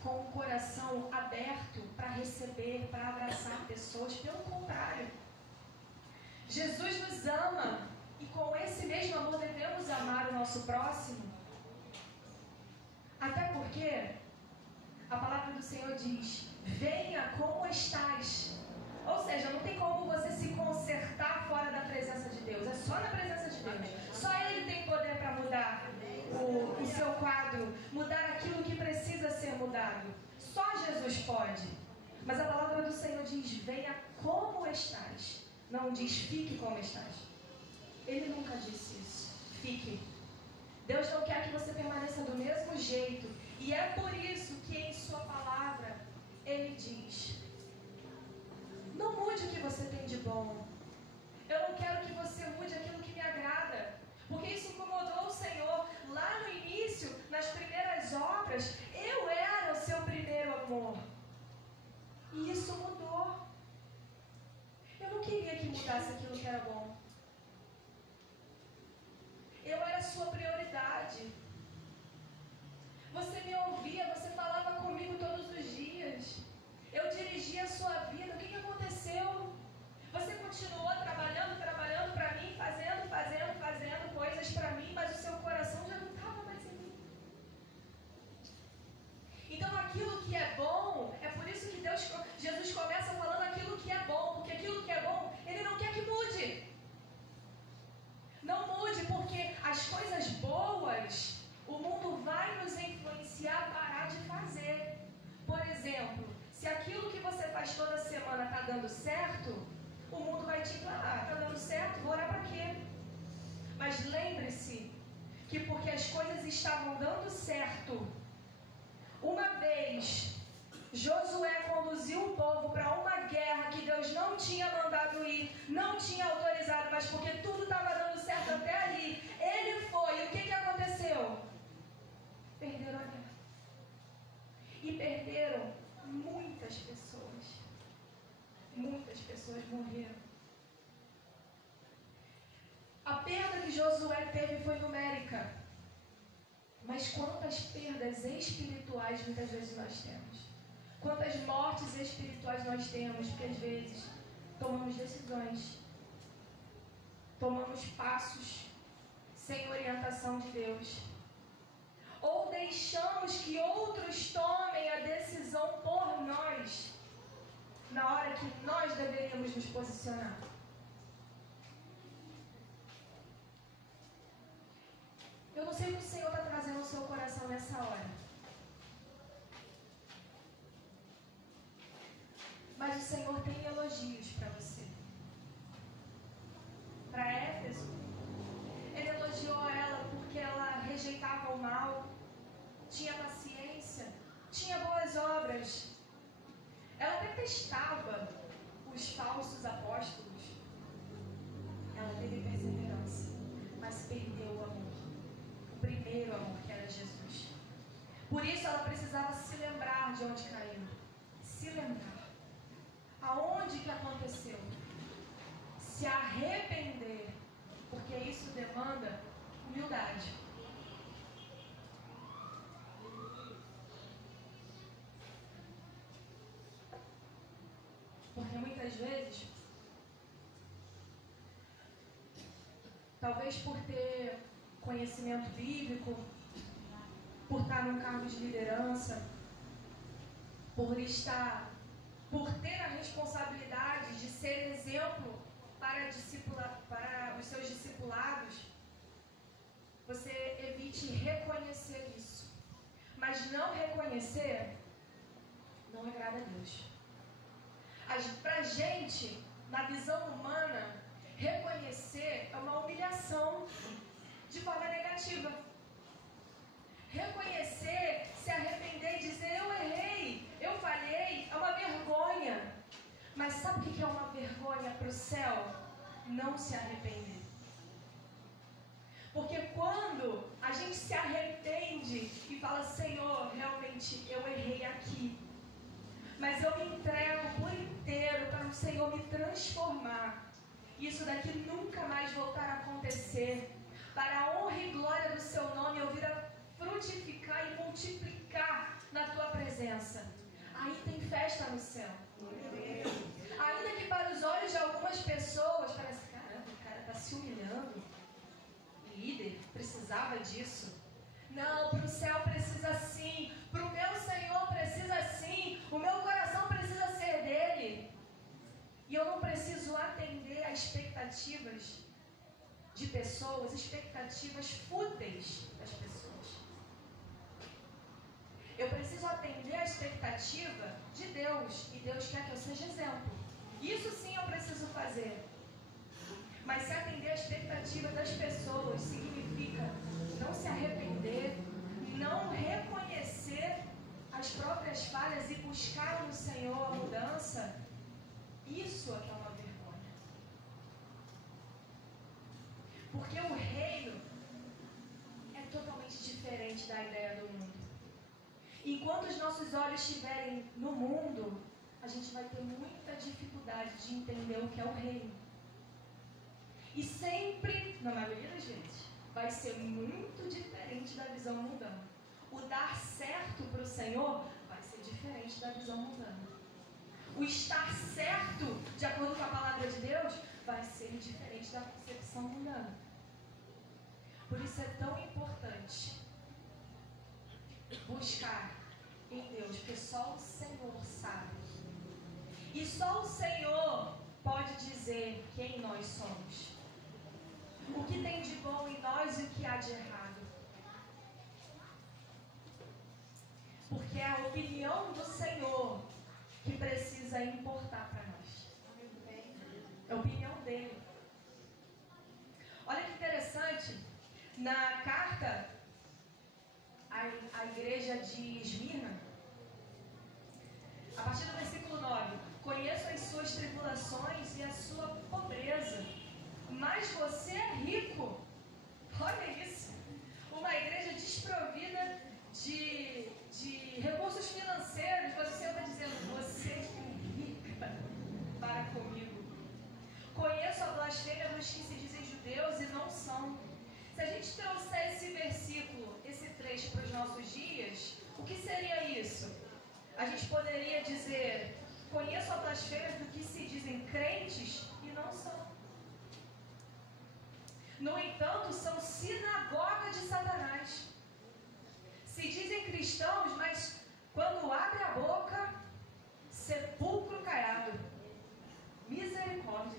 com um coração aberto para receber, para abraçar pessoas. Pelo contrário, Jesus nos ama e com esse mesmo amor devemos amar o nosso próximo. Até porque a palavra do Senhor diz: venha como estás. Ou seja, não tem como você se consertar fora da presença de Deus. É só na presença de Deus. Só Ele tem poder para mudar o seu quadro, mudar aquilo que precisa ser mudado. Só Jesus pode. Mas a palavra do Senhor diz: venha como estás. Não diz fique como estás. Ele nunca disse isso. Fique. Deus não quer que você permaneça do mesmo jeito. E é por isso que em sua palavra Ele diz: não mude o que você tem de bom. Eu não quero que você mude aquilo que me agrada. Porque isso incomodou o Senhor. Lá no início, nas primeiras obras, eu era o seu primeiro amor. E isso mudou. Eu não queria que mudasse aquilo que era bom. Eu era a sua prioridade. Você me ouvia, você falava comigo todos os dias. Eu dirigia a sua vida. O que aconteceu? Você continuou trabalhando para mim, fazendo coisas para mim, mas o seu coração já não estava mais em mim. Então aquilo que é bom, é por isso que Jesus começa falando aquilo que é bom, porque aquilo que é bom, Ele não quer que mude. Não mude, porque as coisas boas, o mundo vai nos influenciar a parar de fazer. Por exemplo, se aquilo que você faz toda semana está dando certo, o mundo vai te falar: está dando certo, vou orar para quê? Mas lembre-se que porque as coisas estavam dando certo, uma vez Josué conduziu o povo para uma guerra que Deus não tinha mandado ir, não tinha autorizado, mas porque tudo estava dando certo até ali, ele foi. E o que aconteceu? Perderam a guerra. E perderam muitas pessoas. Muitas pessoas morreram. A perda que Josué teve foi numérica. Mas quantas perdas espirituais muitas vezes nós temos? Quantas mortes espirituais nós temos? Porque às vezes tomamos decisões, tomamos passos sem orientação de Deus. Ou deixamos que outros tomem a decisão por nós, na hora que nós deveríamos nos posicionar. Eu não sei o que o Senhor está trazendo no seu coração nessa hora. Mas o Senhor tem elogios para você. Para Éfeso, Ele elogiou ela porque ela rejeitava o mal, tinha paciência, tinha boas obras. Ela detestava os falsos apóstolos. Ela teve perseverança, mas perdeu o amor. O primeiro amor, que era Jesus. Por isso ela precisava se lembrar de onde caiu. Se lembrar. Aonde que aconteceu? Se arrepender. Porque isso demanda humildade. Porque muitas vezes, talvez por ter conhecimento bíblico, por estar num cargo de liderança, por ter a responsabilidade de ser exemplo para os seus discipulados, você evite reconhecer isso. Mas não reconhecer não agrada a Deus. Para a gente, na visão humana, reconhecer é uma humilhação de forma negativa. Reconhecer, se arrepender e dizer: eu errei, eu falhei, é uma vergonha. Mas sabe o que é uma vergonha para o céu? Não se arrepender. Porque quando a gente se arrepende e fala: Senhor, realmente eu errei aqui, mas eu me entrego por inteiro para o Senhor me transformar, isso daqui nunca mais voltar a acontecer, para a honra e glória do seu nome, eu vir a frutificar e multiplicar na tua presença, aí tem festa no céu. Ainda que para os olhos de algumas pessoas parece, caramba, o cara está se humilhando. Líder, precisava disso. Não, para o céu precisa sim. Para o meu Senhor precisa sim. O meu coração precisa ser dele. E eu não preciso atender a expectativas de pessoas, expectativas fúteis das pessoas. Eu preciso atender a expectativa de Deus. E Deus quer que eu seja exemplo. Isso sim eu preciso fazer. Mas se atender a expectativa das pessoas significa não se arrepender, não reconhecer as próprias falhas e buscar no Senhor a mudança, isso é que é uma vergonha. Porque o reino é totalmente diferente da ideia do mundo. Enquanto os nossos olhos estiverem no mundo, a gente vai ter muita dificuldade de entender o que é o reino. E sempre, na maioria das vezes, vai ser muito diferente da visão mundana. O dar certo para o Senhor vai ser diferente da visão mundana. O estar certo, de acordo com a palavra de Deus, vai ser diferente da concepção mundana. Por isso é tão importante buscar em Deus, porque só o Senhor sabe. E só o Senhor pode dizer quem nós somos. O que tem de bom em nós e o que há de errado. Porque é a opinião do Senhor que precisa importar para nós. É a opinião dele. Olha que interessante. Na carta à igreja de Esmirna, a partir do versículo 9: conheço as suas tribulações e a sua pobreza, mas você é rico. Olha isso. Uma igreja desprovida de recursos financeiros. Você está dizendo, você é rica para comigo. Conheço a blasfêmia dos que se dizem judeus e não são. Se a gente trouxer esse versículo, esse trecho para os nossos dias, o que seria isso? A gente poderia dizer, conheço a blasfêmia do que se dizem crentes e não são. No entanto, são sinagoga de Satanás. Se dizem cristãos, mas quando abre a boca, sepulcro caiado. Misericórdia.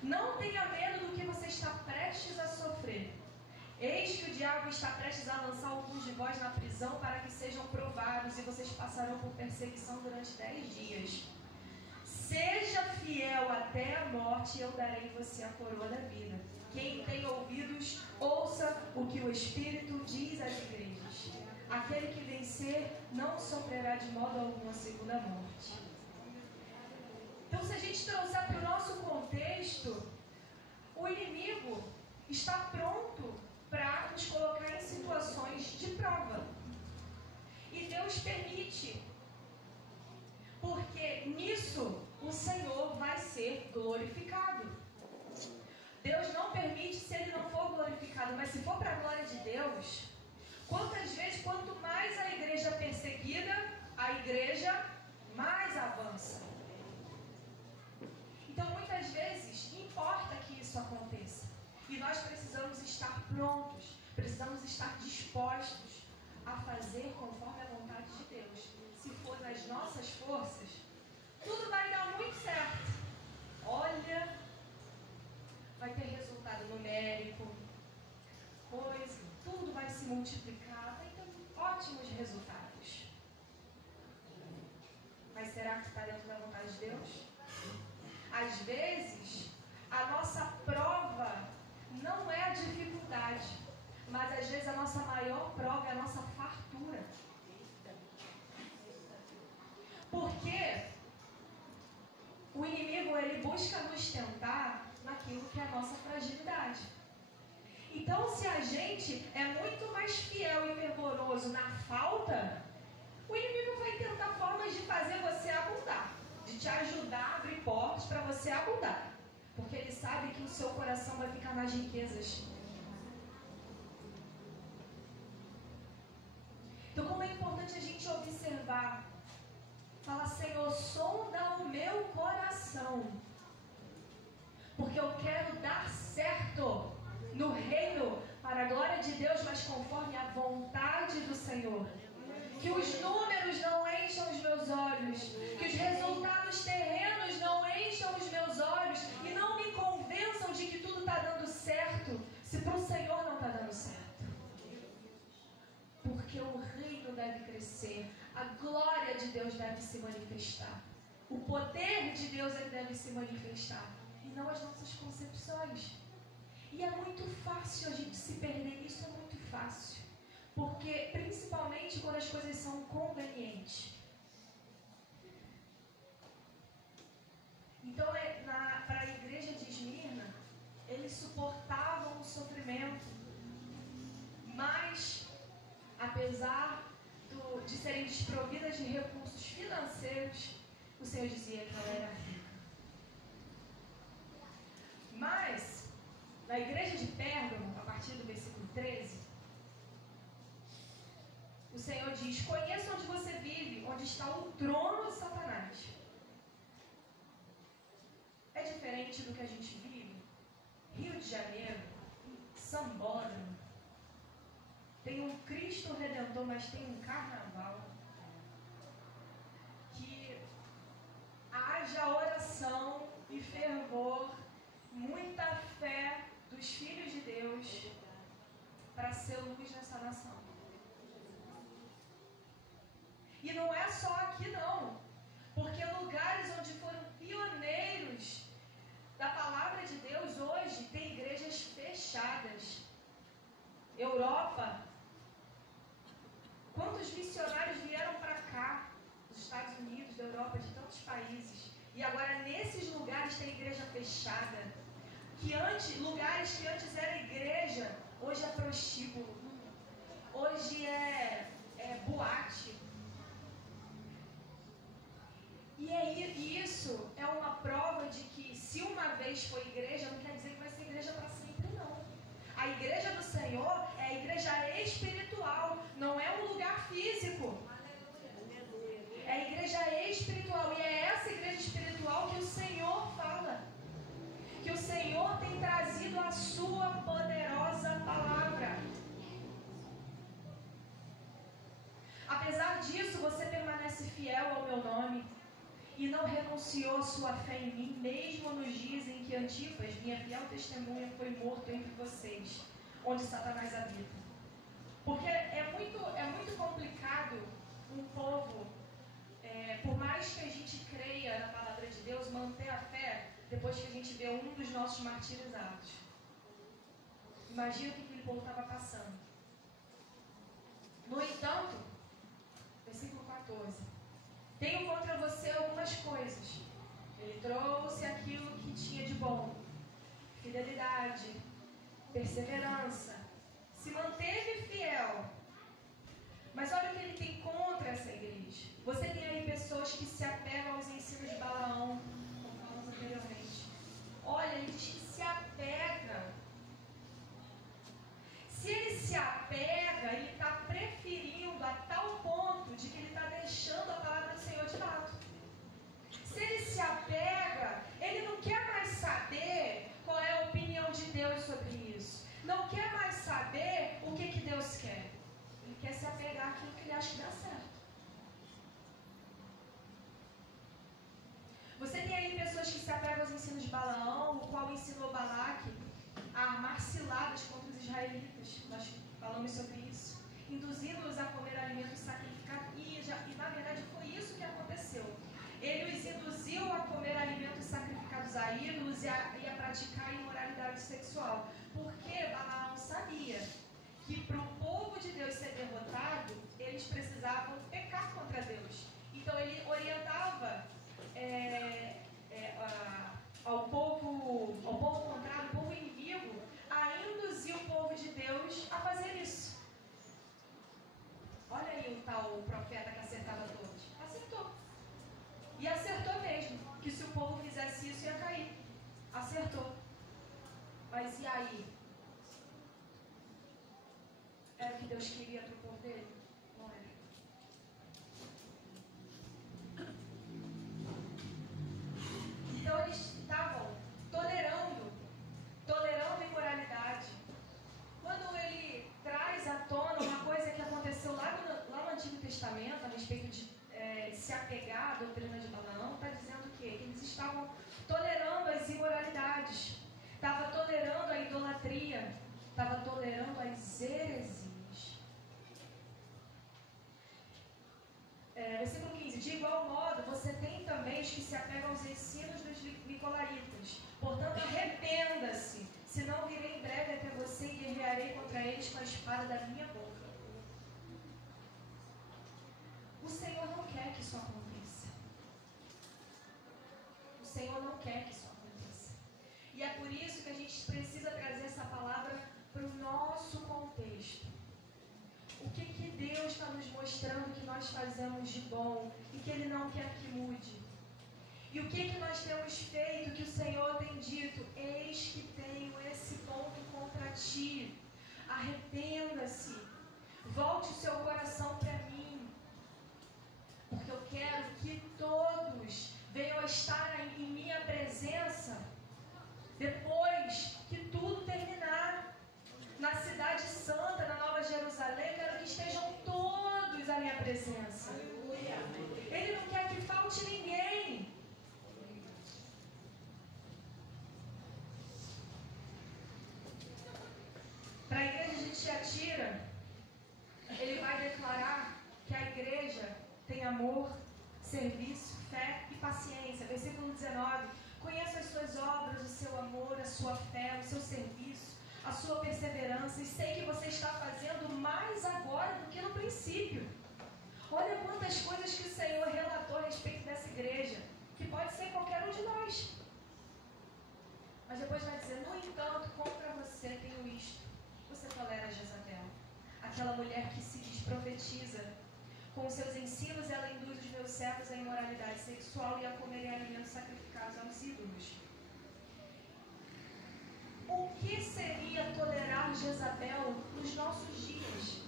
Não tenha medo do que você está prestes a sofrer. Eis que o diabo está prestes a lançar alguns de vós na prisão para que sejam provados, e vocês passarão por perseguição durante 10 dias. Seja fiel até a morte, e eu darei você a coroa da vida. Quem tem ouvidos, ouça o que o Espírito diz às igrejas. Aquele que vencer não sofrerá de modo algum a segunda morte. Então, se a gente trouxer para o nosso contexto, o inimigo está pronto para nos colocar em situações de prova. E Deus permite, porque nisso o Senhor vai ser glorificado. Deus não permite se Ele não for glorificado, mas se for para a glória de Deus, quantas vezes, quanto mais a igreja é perseguida, a igreja mais avança. Então, muitas vezes, importa que isso aconteça. E nós precisamos estar prontos, precisamos estar dispostos a fazer conforme a vontade de Deus. Se for nas nossas forças, tudo vai dar muito certo. Olha, vai ter resultado numérico, pois tudo vai se multiplicar, vai ter ótimos resultados. Mas será que está dentro da vontade de Deus? Às vezes, a nossa prova não é a dificuldade, mas às vezes a nossa maior prova é a nossa fartura. Porque o inimigo, ele busca nos tentar naquilo que é a nossa fragilidade. Então, se a gente é muito mais fiel e fervoroso na falta, o inimigo vai tentar formas de fazer você abundar, de te ajudar a abrir portas para você abundar. Porque ele sabe que o seu coração vai ficar nas riquezas. Então, importante a gente observar. Fala, Senhor, sonda o meu coração, porque eu quero dar certo no reino para a glória de Deus, mas conforme a vontade do Senhor. Que os números não encham os meus olhos, que os resultados terrenos não encham os meus olhos e não me convençam de que tudo está dando certo, se para o Senhor não está dando certo. Porque o reino deve crescer, a glória de Deus deve se manifestar, o poder de Deus ele deve se manifestar, e não as nossas concepções. E é muito fácil a gente se perder nisso, é muito fácil. Porque, principalmente quando as coisas são convenientes. Então, para a igreja de Esmirna, eles suportavam o sofrimento, mas, apesar de serem desprovidas de recursos financeiros, o Senhor dizia que ela era rica. Mas, na igreja de Pérgamo, a partir do versículo 13, o Senhor diz: conheça onde você vive, onde está o trono de Satanás. É diferente do que a gente vive. Rio de Janeiro, Sambódromo, tem um Cristo Redentor, mas tem um carnaval. Que haja oração e fervor, muita fé dos filhos de Deus para ser luz nessa nação. E não é só aqui não, porque lugares onde foram pioneiros da palavra de Deus hoje tem igrejas fechadas. Europa, quantos missionários vieram para cá, dos Estados Unidos, da Europa, de tantos países, e agora nesses lugares tem igreja fechada, lugares que antes era igreja, hoje é prostíbulo, hoje é boate. E isso é uma prova de que se uma vez foi igreja, não quer dizer que vai ser igreja para sempre, não. A igreja do Senhor é a igreja espiritual, não é um lugar físico. É a igreja espiritual, e é essa igreja espiritual que o Senhor fala. Que o Senhor tem trazido a sua poderosa palavra. Apesar disso, você permanece fiel ao meu nome e não renunciou a sua fé em mim, mesmo nos dias em que Antipas, minha fiel testemunha, foi morto entre vocês, onde Satanás habita. Porque é muito complicado um povo, por mais que a gente creia na palavra de Deus, manter a fé depois que a gente vê um dos nossos martirizados. Imagina o que aquele povo estava passando. No entanto, versículo 14. Tenho contra você algumas coisas. Ele trouxe aquilo que tinha de bom: fidelidade, perseverança, se manteve fiel. Mas olha o que ele tem contra essa igreja. Você tem aí pessoas que se apegam aos ensinos de Balaão, como falamos anteriormente. Olha, ele diz que se apega. Se ele se apega, ele está preferindo a tal ponto de que ele está deixando a palavra do Senhor de lado. Se ele se apega, ele não quer mais saber qual é a opinião de Deus sobre isso. Não quer mais saber o que Deus quer. Ele quer se apegar àquilo que ele acha que dá certo. Você tem aí pessoas que se apegam aos ensinos de Balaão, o qual ensinou Balaque a armar ciladas contra os israelitas. Nós falamos sobre isso. Induzindo-os a comer alimentos sacrificados. E na verdade foi isso que aconteceu. Ele os induziu a comer alimentos sacrificados a ídolos e a praticar imoralidade sexual. Porque Balaão sabia que para o povo de Deus ser derrotado, eles precisavam pecar contra Deus. Então ele orientava ao povo contrário, ao povo inimigo, a induzir o povo de Deus a fazer isso. Olha aí o tal profeta que acertava todos. Acertou. E acertou mesmo, que se o povo fizesse isso ia cair. Acertou. Mas e aí? Era o que Deus queria para o povo dele? Não era. idolatria, estava tolerando as heresias. Versículo 15. De igual modo, você tem também os que se apegam aos ensinos dos nicolaítas. Portanto, arrependa-se, senão virei em breve até você e guerrearei contra eles com a espada da minha boca. O Senhor não quer que isso aconteça. O Senhor não quer que isso aconteça. E é por isso que a gente precisa trazer essa palavra para o nosso contexto. O que Deus está nos mostrando que nós fazemos de bom e que Ele não quer que mude? E o que nós temos feito que o Senhor tem dito? Eis que tenho esse ponto contra ti. Arrependa-se. Volte o seu coração para mim. Porque eu quero que todos venham a estar em minha presença depois que tudo terminar. Na cidade santa, na Nova Jerusalém, quero que estejam todos à minha presença. Ele não quer que falte ninguém. Para a igreja de Tiatira, ele vai declarar que a igreja tem amor, serviço, fé e paciência. Versículo 19. Conheço as suas obras, o seu amor, a sua fé, o seu serviço, a sua perseverança, e sei que você está fazendo mais agora do que no princípio. Olha quantas coisas que o Senhor relatou a respeito dessa igreja, que pode ser qualquer um de nós. Mas depois vai dizer, no entanto, contra você tenho isto. Você tolera Jezabel, aquela mulher que se diz profetiza. Com os seus ensinos ela induz os meus servos à imoralidade sexual e a comerem alimentos sacrificados aos ídolos. O que seria tolerar Jezabel nos nossos dias?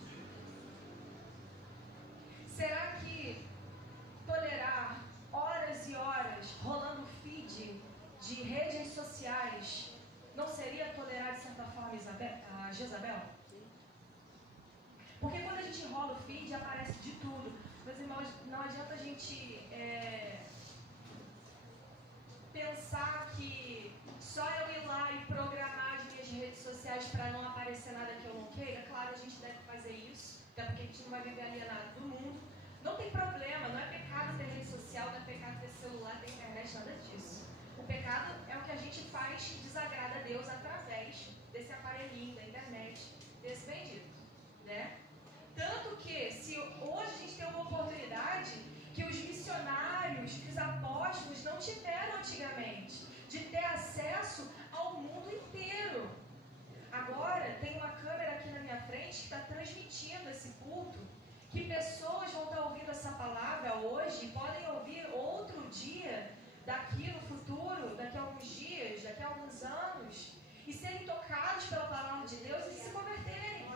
Será que tolerar horas e horas rolando feed de redes sociais não seria tolerar de certa forma a Jezabel? Porque quando a gente rola o feed aparece de tudo. Meus irmãos, não adianta a gente pensar que só eu ir lá e programar as minhas redes sociais para não aparecer nada que eu não queira. Claro, a gente deve fazer isso, até porque a gente não vai viver alienado do mundo. Não tem problema, não é pecado ter rede social, não é pecado ter celular, ter internet, nada disso. O pecado é o que a gente faz que desagrada a Deus através desse aparelhinho, da internet, desse bendito, né? Tanto que, se hoje a gente tem uma oportunidade que os missionários, que os apóstolos não tiveram antigamente, de ter acesso ao mundo inteiro. Agora, tem uma câmera aqui na minha frente que está transmitindo esse culto, que pessoas vão estar ouvindo essa palavra hoje, podem ouvir outro dia, daqui no futuro, daqui a alguns dias, daqui a alguns anos, e serem tocados pela palavra de Deus e se converterem.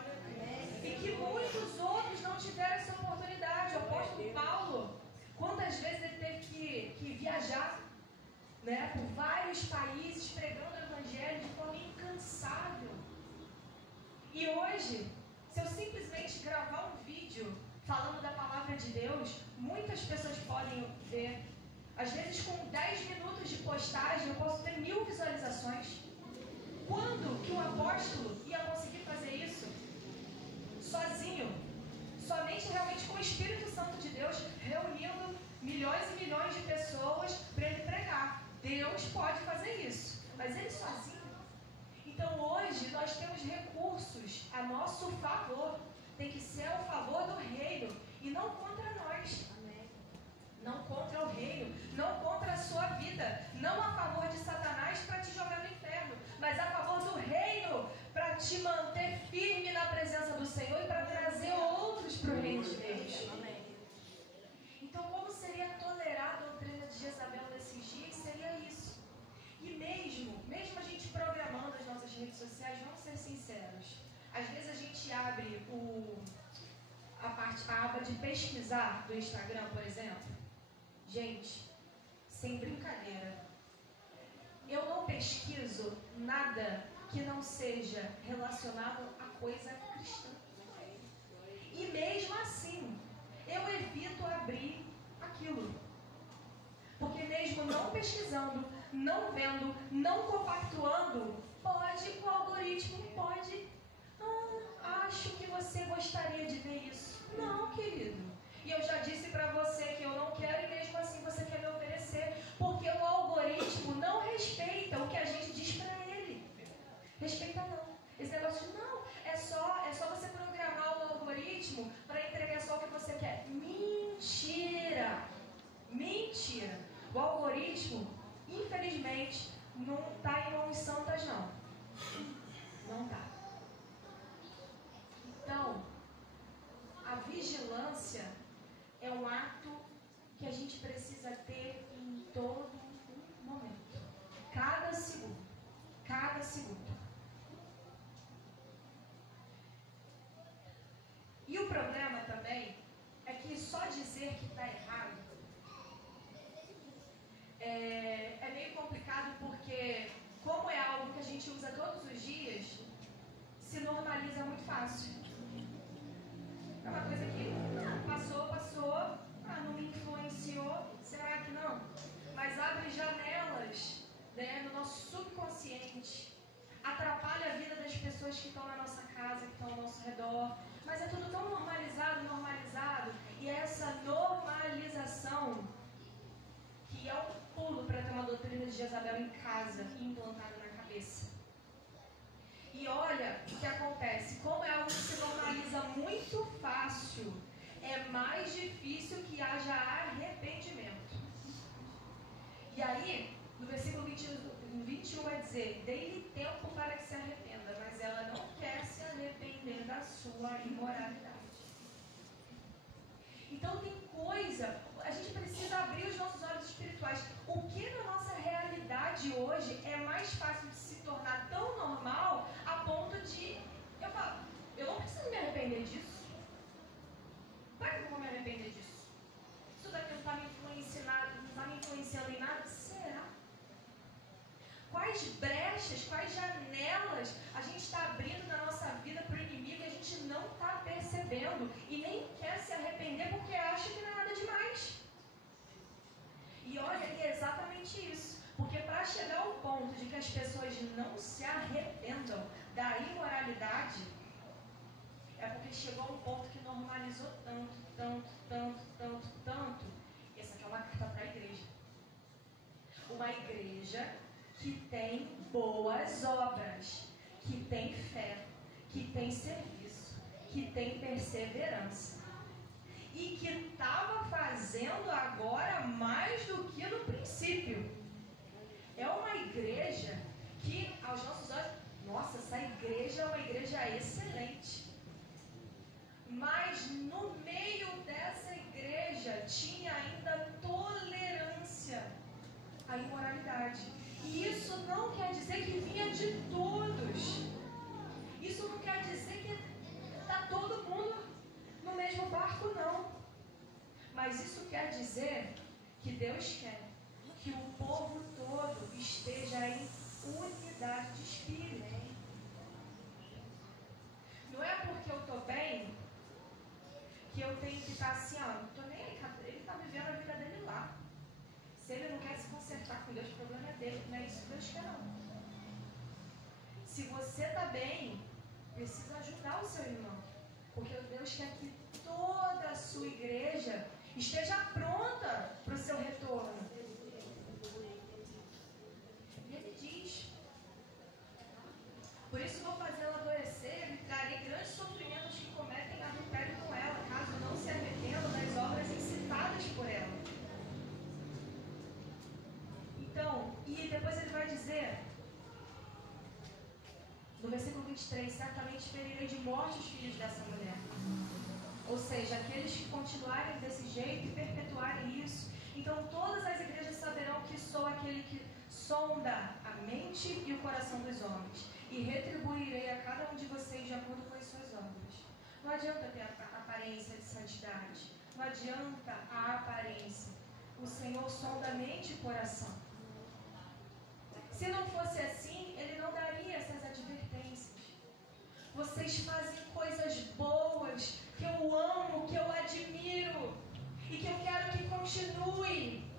E que muitos outros não tiveram essa oportunidade. O apóstolo Paulo, quantas vezes ele teve que viajar, né, por vários países, pregando o evangelho de forma incansável. E hoje, se eu simplesmente gravar um vídeo falando da palavra de Deus, muitas pessoas podem ver. Às vezes, com 10 minutos de postagem, eu posso ter 1000 visualizações. Quando que um apóstolo ia conseguir fazer isso? Sozinho. Somente realmente com o Espírito Santo de Deus, reunindo milhões e milhões de pessoas para ele pregar. Deus pode fazer isso, mas ele sozinho. Então hoje nós temos recursos a nosso favor. Tem que ser ao favor do reino e não contra nós. Não contra o reino, não contra a sua vida, não a favor de Satanás para te jogar no inferno, mas a favor do reino para te manter firme na presença do Senhor e para trazer outros para o reino de Deus. Então, como seria tolerar a doutrina de Jezabel nesses dias? Seria isso. E mesmo a gente programando as nossas redes sociais, vamos ser sinceros, às vezes a gente abre a aba de pesquisar do Instagram, por exemplo. Gente, sem brincadeira, eu não pesquiso nada que não seja relacionado a coisa cristã. E mesmo assim, eu evito abrir aquilo. Porque mesmo não pesquisando, não vendo, não compactuando, o algoritmo pode, acho que você gostaria de ver isso. Não, querido. E eu já disse para você que eu não quero e mesmo assim você quer me oferecer, porque o algoritmo não respeita o que a gente diz para ele. Respeita não. Esse negócio de não, é só você programar o algoritmo para entregar só o que você quer. Mentira! Mentira! O algoritmo, infelizmente, não está em mãos santas, não. Não está. Então, a vigilância é um ato que a gente precisa ter em todo momento. Cada segundo. Cada segundo. E o problema também é que só dizer que está errado é meio complicado, porque como é algo que a gente usa todos os dias, se normaliza muito fácil. É uma coisa que passou, não me influenciou, será que não? Mas abre janelas, né, no nosso subconsciente, atrapalha a vida das pessoas que estão na nossa casa, que estão ao nosso redor, mas é tudo tão normalizado, e essa normalização, que é um pulo para ter uma doutrina de Jezabel em casa, implantada na cabeça. E olha o que acontece, como é algo que se normaliza muito fácil, é mais difícil que haja arrependimento. E aí, no versículo 21 vai dizer, dê-lhe tempo para que se arrependa, mas ela não quer se arrepender da sua imoralidade. Então tem coisa, a gente precisa abrir os nossos olhos espirituais. O que na nossa realidade hoje é mais fácil de se tornar tão normal a ponto de, eu falo, eu não preciso me arrepender disso. Para que eu vou me arrepender disso? Isso daqui não está me influenciando em nada? Será? Quais brechas, quais janelas a gente está abrindo na nossa vida para o inimigo e a gente não está percebendo e nem quer se arrepender porque acha que não é nada demais. E olha, é exatamente isso. Porque para chegar ao ponto de que as pessoas não se arrependam da imoralidade, é porque chegou a um ponto que normalizou tanto. Essa aqui é uma carta para a igreja. Uma igreja que tem boas obras, que tem fé, que tem serviço, que tem perseverança. E que estava fazendo agora mais do que no princípio. É uma igreja que, aos nossos olhos, nossa, essa igreja é uma igreja excelente. Mas no meio dessa igreja tinha ainda tolerância à imoralidade. E isso não quer dizer que vinha de todos. Isso não quer dizer que está todo mundo no mesmo barco, não. Mas isso quer dizer que Deus quer que o povo todo esteja em unidade de espírito. Não é porque eu estou bem que eu tenho que estar assim, ó, não estou nem aí, ele está vivendo a vida dele lá. Se ele não quer se consertar com Deus, o problema é dele, não é isso que Deus quer, não. Se você está bem, precisa ajudar o seu irmão. Porque Deus quer que toda a sua igreja esteja pronta para o seu retorno. E ele diz, por isso vou fazê-la adoecer e trarei grandes sofrimentos que cometem adultério com ela, caso não se arrependam das obras incitadas por ela. Então, e depois ele vai dizer, no versículo 23, certamente ferirei de morte os filhos dessa mulher. Ou seja, aqueles que continuarem desse jeito e perpetuarem isso. Então todas as igrejas saberão que sou aquele que sonda a mente e o coração dos homens. E retribuirei a cada um de vocês de acordo com as suas obras. Não adianta ter a aparência de santidade. Não adianta a aparência. O Senhor sonda a mente e o coração. Se não fosse assim, Ele não daria essas advertências. Vocês fazem coisas boas, que eu amo, que eu admiro e que eu quero que continue.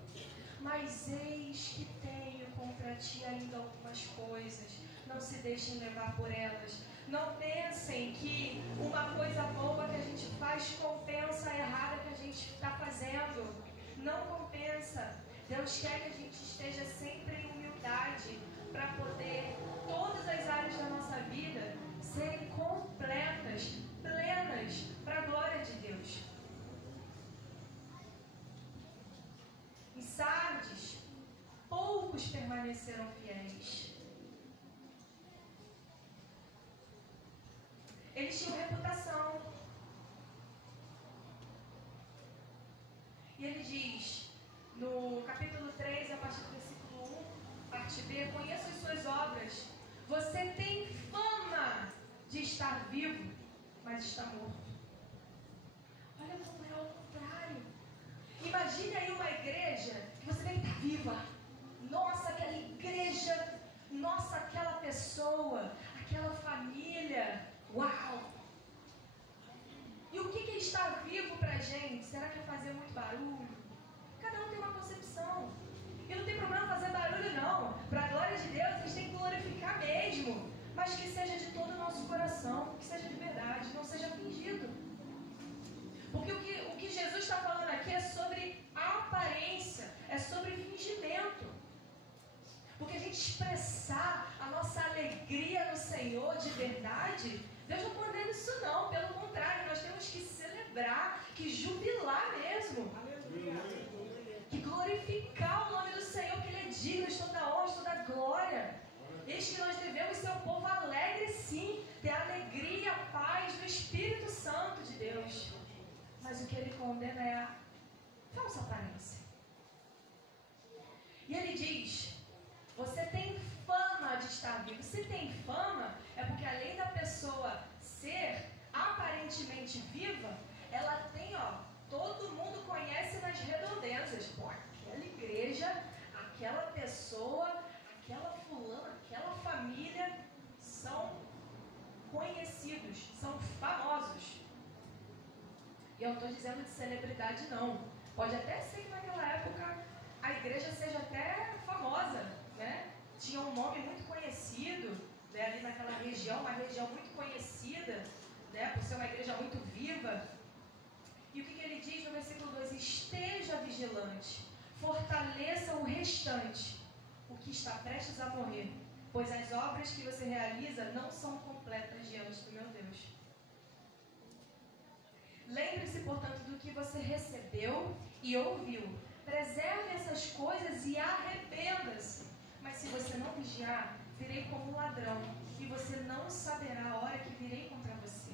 mas eis que tenho contra ti ainda algumas coisas. Não se deixem levar por elas. Não pensem que uma coisa boa que a gente faz compensa a errada que a gente está fazendo. Não compensa. Deus quer que a gente esteja sempre em humildade para poder todas as áreas da nossa vida serem completas, plenas, para a glória de Deus. Em Sardes, poucos permaneceram fiéis. Eles tinham reputação. E ele diz, no capítulo 3, a partir do versículo 1, parte B, conheço as suas obras. Você tem fama de estar vivo, mas está morto. Olha como é ao contrário. Imagine aí uma igreja que você tem que estar viva. Nossa, aquela igreja. Nossa, aquela pessoa. Aquela família. Uau! E o que é estar vivo pra gente? Será que é fazer muito barulho? Cada um tem uma concepção. E não tem problema fazer barulho não. Para a glória de Deus, a gente tem que glorificar mesmo. Mas que seja de todo o nosso coração. Que seja de verdade, não seja fingido. Porque o que Jesus está falando aqui é sobre aparência. É sobre fingimento. Porque a gente expressar a nossa alegria no Senhor de verdade, Deus não condena isso não. Pelo contrário, nós temos que celebrar, que jubilar mesmo. Que glorificar o nome do Senhor, que Ele é digno de toda honra, de toda glória. Eis que nós devemos ser um povo alegre sim, ter a alegria e a paz do Espírito Santo de Deus. Mas o que Ele condena é a falsa aparência. E Ele diz, você tem fama de estar vivo. Se tem fama, é porque além da pessoa ser aparentemente viva, ela tem, todo mundo conhece nas redondezas. Pô, aquela igreja, aquela pessoa, aquela fulana, aquela família são conhecidos, são famosos. E eu não estou dizendo de celebridade não. Pode até ser que naquela época a igreja seja até famosa, né? Tinha um nome muito conhecido, né? Ali naquela região, uma região muito conhecida, né? Por ser uma igreja muito viva. E o que ele diz no versículo 2? Esteja vigilante, fortaleça o restante, o que está prestes a morrer, pois as obras que você realiza não são completas diante do meu Deus. Lembre-se, portanto, do que você recebeu e ouviu. Preserve essas coisas e arrependa-se. Mas se você não vigiar, virei como um ladrão, e você não saberá a hora que virei contra você.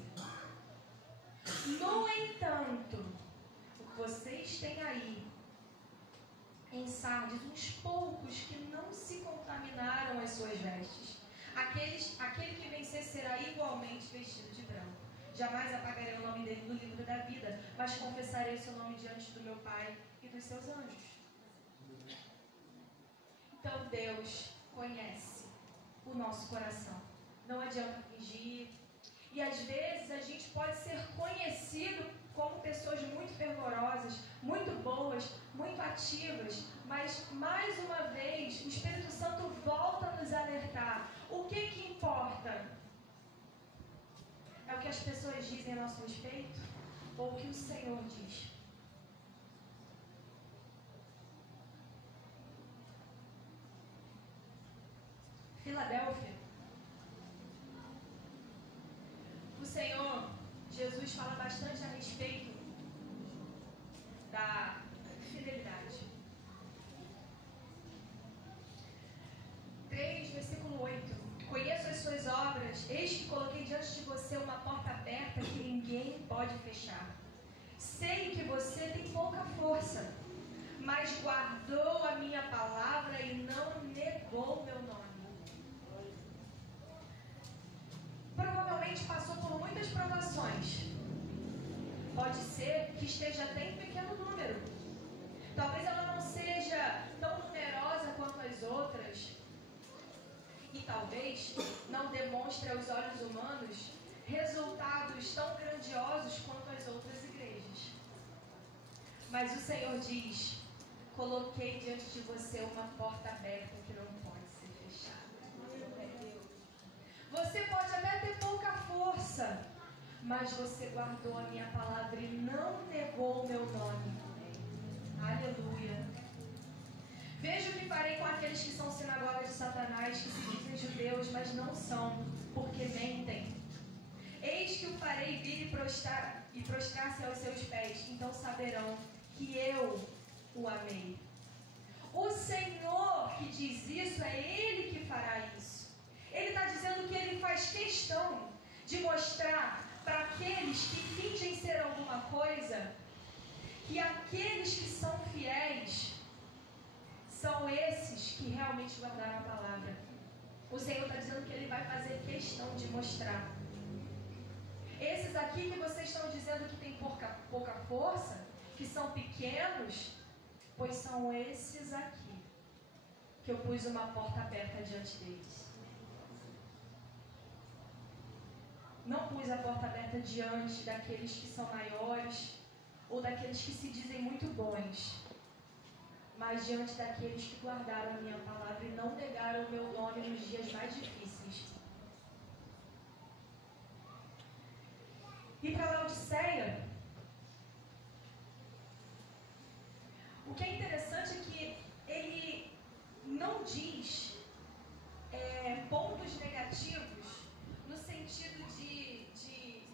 No entanto, o que vocês têm aí em Sardes, uns poucos que não se contaminaram as suas vestes. Aquele que vencer será igualmente vestido de branco. Jamais apagarei o nome dele do livro da vida, mas confessarei o seu nome diante do meu Pai e dos seus anjos. Então Deus conhece o nosso coração. Não adianta fingir. E às vezes a gente pode ser conhecido como pessoas muito fervorosas, muito boas, muito ativas, mas mais uma vez o Espírito Santo volta a nos alertar. O que importa? É o que as pessoas dizem a nosso respeito? Ou o que o Senhor diz? Filadélfia. O Senhor, Jesus, fala bastante a respeito da fidelidade. 3, versículo 8. Conheço as suas obras, eis que coloquei diante de você uma porta aberta que ninguém pode fechar. Sei que você tem pouca força, mas guardou a minha palavra e não negou meu nome. Provavelmente passou por muitas provações. Pode ser que esteja até em pequeno número. Talvez ela não seja tão numerosa quanto as outras. E talvez não demonstre aos olhos humanos resultados tão grandiosos quanto as outras igrejas. Mas o Senhor diz, coloquei diante de você uma porta aberta que não pode ser fechada. Você pode até ter pouca força, mas você guardou a minha palavra e não negou o meu nome. Aleluia. Veja o que farei com aqueles que são sinagogas de Satanás, que se dizem judeus, mas não são, porque mentem. Eis que o farei vir e prostrar-se aos seus pés, então saberão que eu o amei. O Senhor que diz isso, é Ele que fará isso. Ele está dizendo que Ele faz questão de mostrar para aqueles que fingem ser alguma coisa, que aqueles que são fiéis são esses que realmente guardaram a palavra. O Senhor está dizendo que Ele vai fazer questão de mostrar. Esses aqui que vocês estão dizendo que tem pouca força, que são pequenos, pois são esses aqui que eu pus uma porta aberta diante deles. Não pus a porta aberta diante daqueles que são maiores ou daqueles que se dizem muito bons, mas diante daqueles que guardaram a minha palavra e não negaram o meu nome nos dias mais difíceis. E para Laodiceia, o que é interessante é que ele não diz pontos negativos no sentido de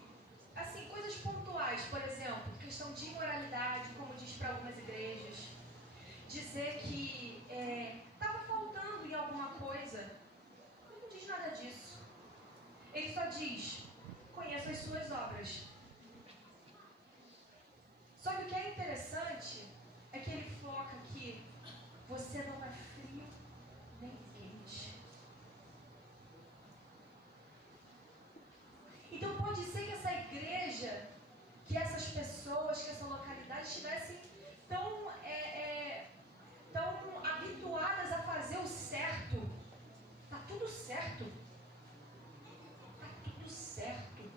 assim, coisas pontuais, por exemplo, questão de imoralidade, como diz para algumas igrejas, dizer que estava faltando em alguma coisa. Ele não diz nada disso. Ele só diz: conheço as suas obras. Só que o que é interessante é que ele foca que você não é frio nem quente. Então pode ser que essa igreja, que essas pessoas, que essa localidade estivessem tão habituadas a fazer o certo. Tá tudo certo. Tá tudo certo.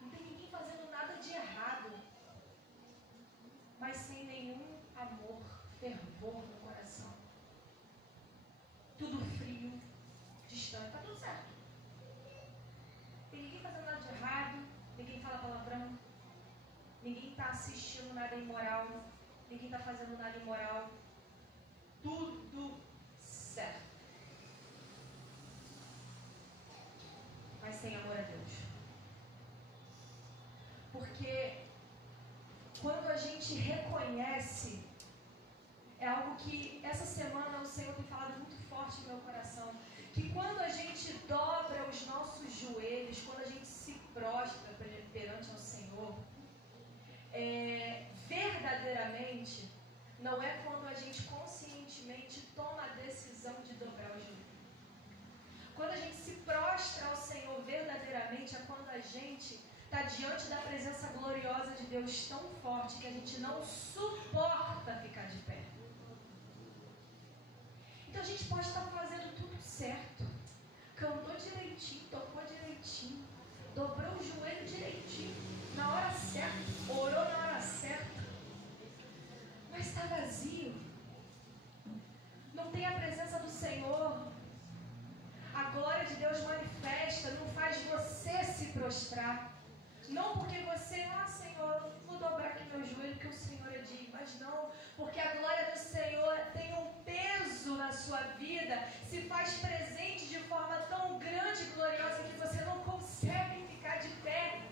Não tem ninguém fazendo nada de errado. Mas sem nenhum amor, fervor no coração. Tudo frio, distante. Tá tudo certo. Não tem ninguém fazendo nada de errado. Ninguém fala palavrão. Ninguém está assistindo nada imoral. Ninguém está fazendo nada imoral. Tudo certo. Mas sem amor a Deus. Porque quando a gente reconhece, é algo que essa semana o Senhor tem falado muito forte no meu coração, que quando a gente dobra os nossos joelhos, quando a gente se prostra perante ao Senhor, verdadeiramente, não é quando a gente conscientemente toma a decisão de dobrar o joelho. Quando a gente se prostra ao Senhor verdadeiramente, é quando a gente está diante da presença gloriosa de Deus tão forte que a gente não suporta ficar de pé. Então a gente pode estar fazendo tudo certo. Cantou direitinho, tocou direitinho, dobrou o joelho direitinho, na hora certa, orou na hora certa. Mas está vazio. Não tem a presença do Senhor. A glória de Deus manifesta, não faz você se prostrar. Não porque você, Senhor, vou dobrar aqui meu joelho porque o Senhor é digno. Mas não, porque a glória do Senhor tem um peso na sua vida, se faz presente de forma tão grande e gloriosa que você não consegue ficar de pé.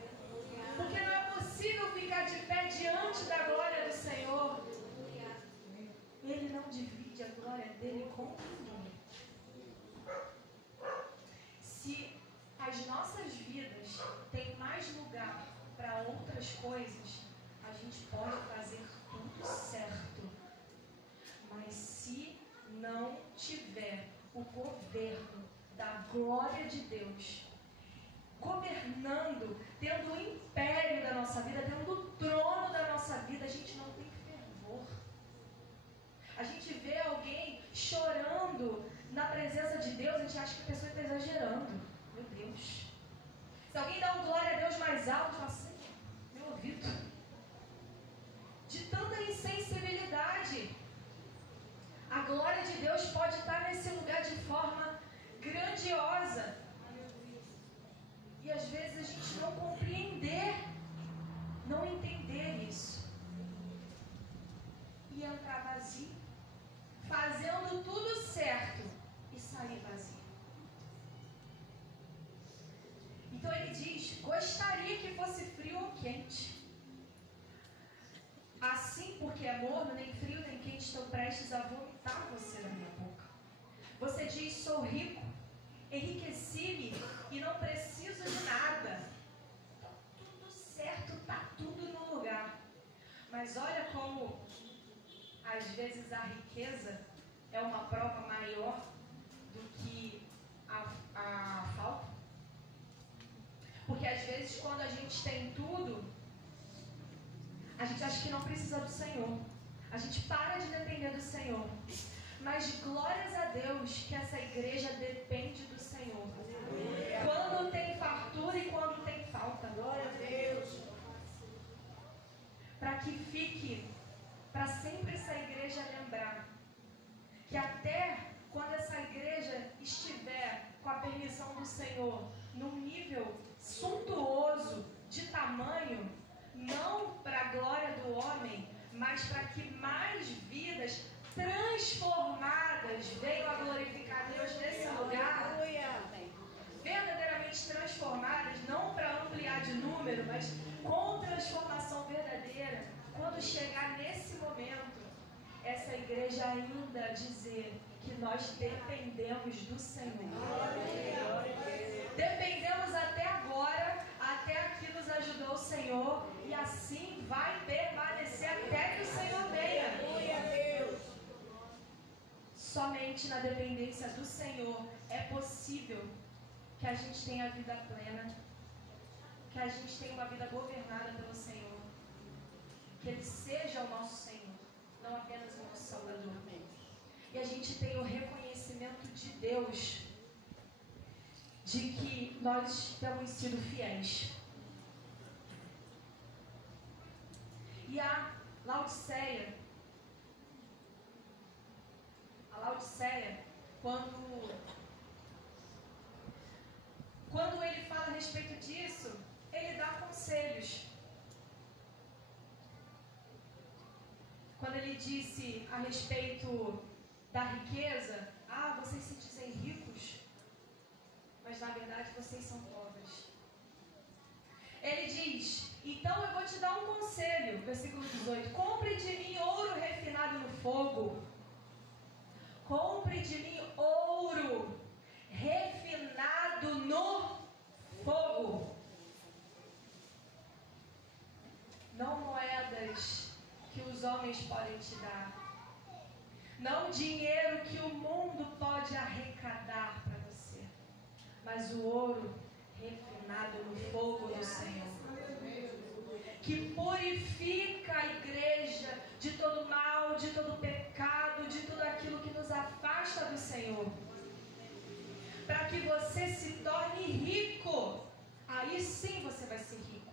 Porque não é possível ficar de pé diante da glória do Senhor. Ele não divide a glória dele com ninguém. Se as nossas vidas têm mais lugar para outras coisas, a gente pode fazer tudo certo. Mas se não tiver o governo da glória de Deus governando, tendo o império da nossa vida, tendo o trono da nossa vida, a gente não tem fervor. A gente vê alguém chorando na presença de Deus, a gente acha que a pessoa está exagerando. Meu Deus. Se alguém dá um glória a Deus mais alto, fala assim, meu ouvido. De tanta insensibilidade. A glória de Deus pode estar nesse lugar de forma grandiosa. E às vezes a gente não compreender, não entender isso. E entrar vazio, fazendo tudo certo e sair vazio. Então ele diz, gostaria que fosse frio ou quente. Assim, porque é morno, nem frio nem quente, estou prestes a vomitar você da minha boca. Você diz, sou rico, enriqueci-me e não preciso de nada. Está tudo certo, está tudo no lugar. Mas olha como, às vezes, a riqueza é uma prova maior do que a falta. Porque às vezes, quando a gente tem tudo, a gente acha que não precisa do Senhor. A gente para de depender do Senhor. Mas glórias a Deus que essa igreja depende do Senhor. Quando tem fartura e quando tem falta. Glória a Deus. Para que fique, para sempre essa igreja lembrar que até quando essa igreja estiver com a permissão do Senhor num nível suntuoso de tamanho, não para a glória do homem, mas para que mais vidas transformadas venham a glorificar Deus nesse lugar, verdadeiramente transformadas, não para ampliar de número, mas com transformação verdadeira. Quando chegar nesse momento, essa igreja ainda dizer que nós dependemos do Senhor. Dependemos até agora, até aqui nos ajudou o Senhor, e assim vai permanecer até que o Senhor venha. Somente na dependência do Senhor é possível que a gente tenha a vida plena, que a gente tenha uma vida governada pelo Senhor, que Ele seja o nosso Senhor, não apenas o nosso Salvador. E a gente tem o reconhecimento de Deus de que nós temos sido fiéis. E a Laodiceia, quando ele fala a respeito disso, ele dá conselhos. Quando ele disse a respeito da riqueza, vocês se dizem ricos, mas na verdade vocês são pobres. Ele diz, então eu vou te dar um conselho, versículo 18, compre de mim ouro refinado no fogo. Compre de mim ouro refinado no fogo. Não moedas que os homens podem te dar. Não dinheiro que o mundo pode arrecadar para você. Mas o ouro refinado no fogo do Senhor. Que purifica a igreja de todo mal, de todo pecado, de tudo aquilo que nos afasta do Senhor. Para que você se torne rico. Aí sim você vai ser rico.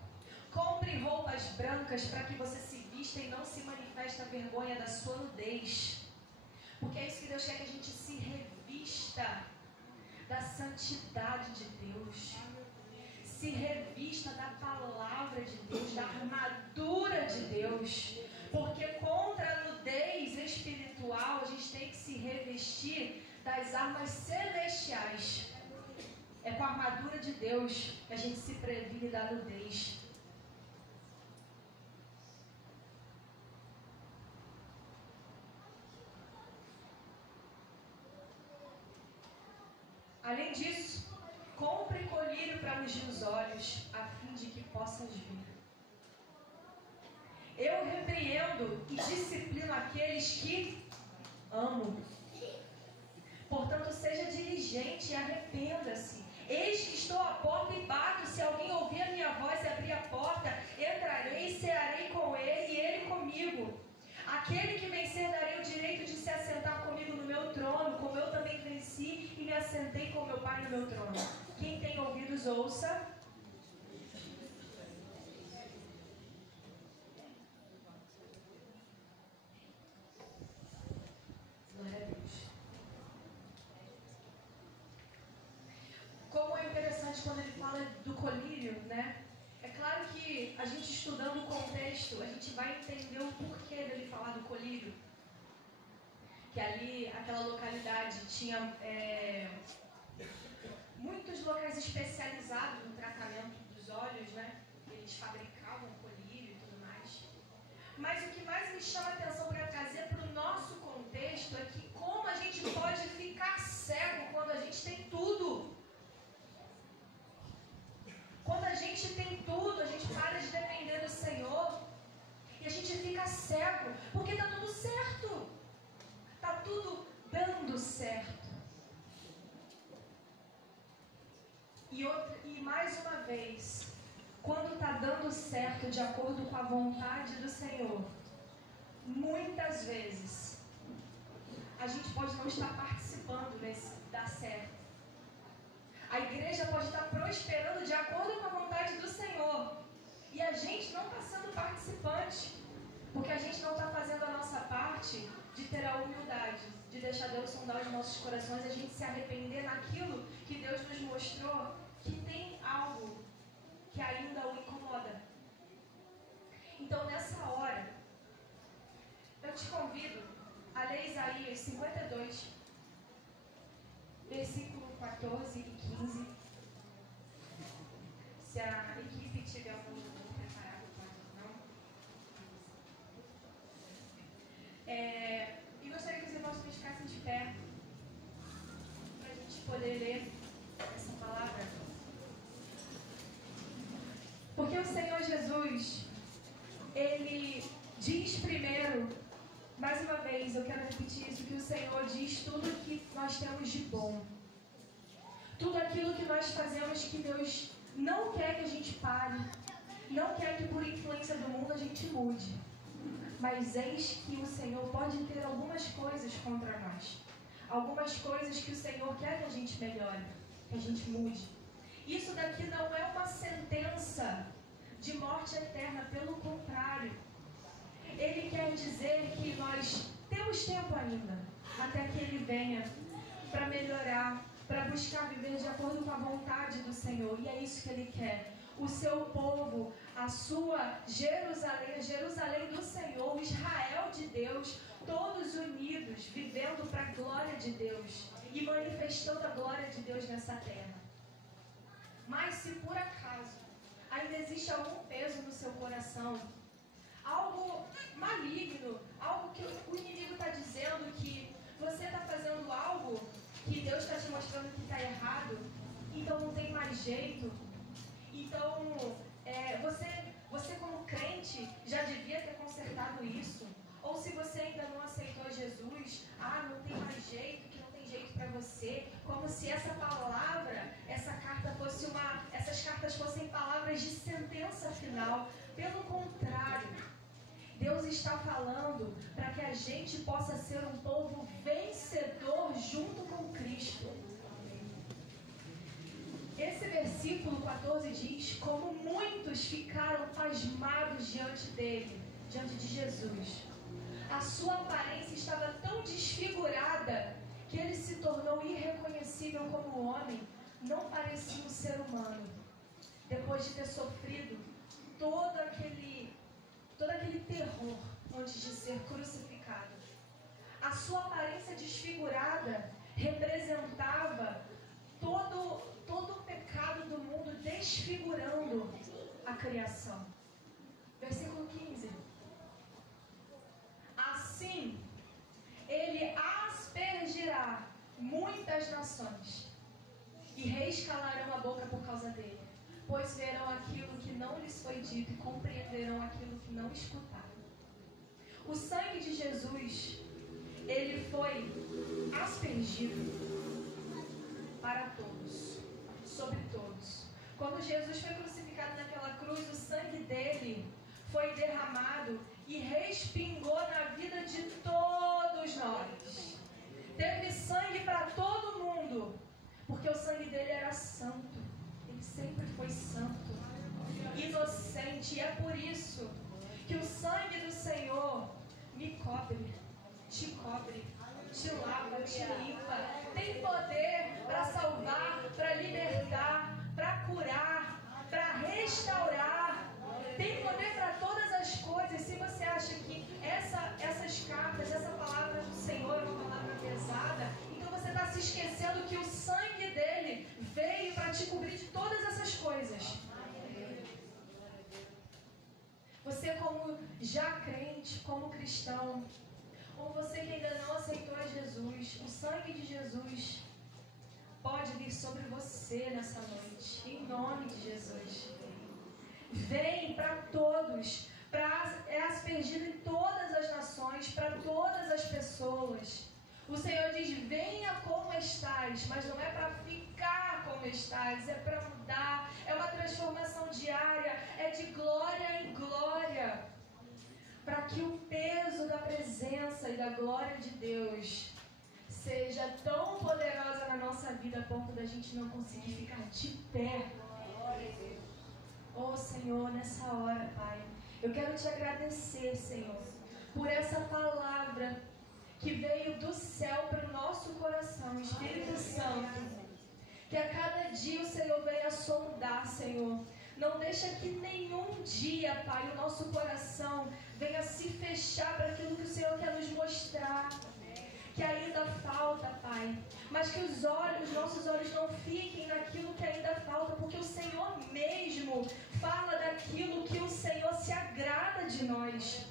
Compre roupas brancas para que você se vista e não se manifeste a vergonha da sua nudez. Porque é isso que Deus quer, que a gente se revista da santidade de Deus. Se revista da palavra de Deus, da armadura de Deus. Porque contra a nudez espiritual, a gente tem que se revestir das armas celestiais. É com a armadura de Deus que a gente se previne da nudez. Além disso, compre colírio para ungir os olhos, a fim de que possas ver. Eu repreendo e disciplino aqueles que amo. Portanto, seja diligente e arrependa-se. Eis que estou à porta e bato. Se alguém ouvir a minha voz e abrir a porta, entrarei e cearei com ele e ele comigo. Aquele que vencer, darei o direito de se assentar comigo no meu trono, como eu também venci e me assentei com meu Pai no meu trono. Quem tem ouvidos, ouça. Glória a quando ele fala do colírio, né? É claro que a gente estudando o contexto, a gente vai entender o porquê dele falar do colírio. Que ali, aquela localidade, tinha muitos locais especializados no tratamento dos olhos, né? Eles fabricavam colírio e tudo mais. Mas o que mais me chama a atenção para trazer para o nosso contexto é que como a gente pode ficar cego quando a gente tem tudo. Quando a gente tem tudo, a gente para de depender do Senhor e a gente fica cego, porque está tudo certo. Está tudo dando certo. E mais uma vez, quando está dando certo de acordo com a vontade do Senhor, muitas vezes a gente pode não estar participando desse dar certo. A igreja pode estar prosperando de acordo com a vontade do Senhor e a gente não está sendo participante, porque a gente não está fazendo a nossa parte de ter a humildade, de deixar Deus sondar os nossos corações, a gente se arrepender naquilo que Deus nos mostrou que tem algo que ainda o incomoda. Então, nessa hora, eu te convido a ler Isaías 52, versículo 14 e 15. Se a equipe tiver um pouco preparado, não. E gostaria que os irmãos ficassem de pé para a gente poder ler essa palavra. Porque o Senhor Jesus, Ele diz primeiro, mais uma vez, eu quero repetir isso, que o Senhor diz tudo que nós temos de bom. Tudo aquilo que nós fazemos que Deus não quer que a gente pare, não quer que por influência do mundo a gente mude. Mas eis que o Senhor pode ter algumas coisas contra nós. Algumas coisas que o Senhor quer que a gente melhore, que a gente mude. Isso daqui não é uma sentença de morte eterna, pelo contrário. Ele quer dizer que nós temos tempo ainda, até que Ele venha para melhorar, para buscar viver de acordo com a vontade do Senhor. E é isso que Ele quer. O seu povo, a sua Jerusalém, a Jerusalém do Senhor, o Israel de Deus, todos unidos, vivendo para a glória de Deus e manifestando a glória de Deus nessa terra. Mas se por acaso ainda existe algum peso no seu coração, algo maligno, algo que o inimigo está dizendo que você está fazendo algo que Deus está te mostrando que está errado, então não tem mais jeito, então você como crente já devia ter consertado isso, ou se você ainda não aceitou Jesus, não tem mais jeito, que não tem jeito para você, como se essa palavra, essas cartas fossem palavras de sentença final. Pelo contrário, Deus está falando para que a gente possa ser um povo vencedor junto com Cristo. Esse versículo 14 diz: como muitos ficaram pasmados diante dele, diante de Jesus. A sua aparência estava tão desfigurada que ele se tornou irreconhecível como homem, não parecia um ser humano. Depois de ter sofrido todo aquele terror antes de ser crucificado. A sua aparência desfigurada representava todo o pecado do mundo, desfigurando a criação. Versículo 15. Assim, ele aspergirá muitas nações, e reis calarão a boca por causa dele, pois verão aquilo que não lhes foi dito e compreenderão aquilo que não escutaram. O sangue de Jesus, ele foi aspergido para todos, sobre todos. Quando Jesus foi crucificado naquela cruz, o sangue dele foi derramado e respingou na vida de todos nós. Teve sangue para todo mundo, porque o sangue dele era santo. Ele sempre foi santo, inocente. E é por isso que o sangue do Senhor me cobre, te lava, te limpa. Tem poder para salvar, para libertar, para curar, para restaurar. Tem poder para todas as coisas. Se você acha que essas cartas, essa palavra do Senhor é uma palavra pesada, então você está se esquecendo que o sangue dele veio para te cobrir de todas essas coisas. Você como já crente, como cristão, ou você que ainda não aceitou a Jesus, o sangue de Jesus pode vir sobre você nessa noite, em nome de Jesus. Vem para todos, para aspergido em todas as nações, para todas as pessoas. O Senhor diz, venha como estás, mas não é para ficar como estás, é para mudar, é uma transformação diária, é de glória em glória, para que o peso da presença e da glória de Deus seja tão poderosa na nossa vida a ponto da gente não conseguir ficar de pé. Oh Senhor, nessa hora, Pai, eu quero te agradecer, Senhor, por essa palavra que veio do céu para o nosso coração, Espírito Santo. Que a cada dia o Senhor venha sondar, Senhor. Não deixa que nenhum dia, Pai, o nosso coração venha se fechar para aquilo que o Senhor quer nos mostrar. Que ainda falta, Pai. Mas que os nossos olhos não fiquem naquilo que ainda falta, porque o Senhor mesmo fala daquilo que o Senhor se agrada de nós.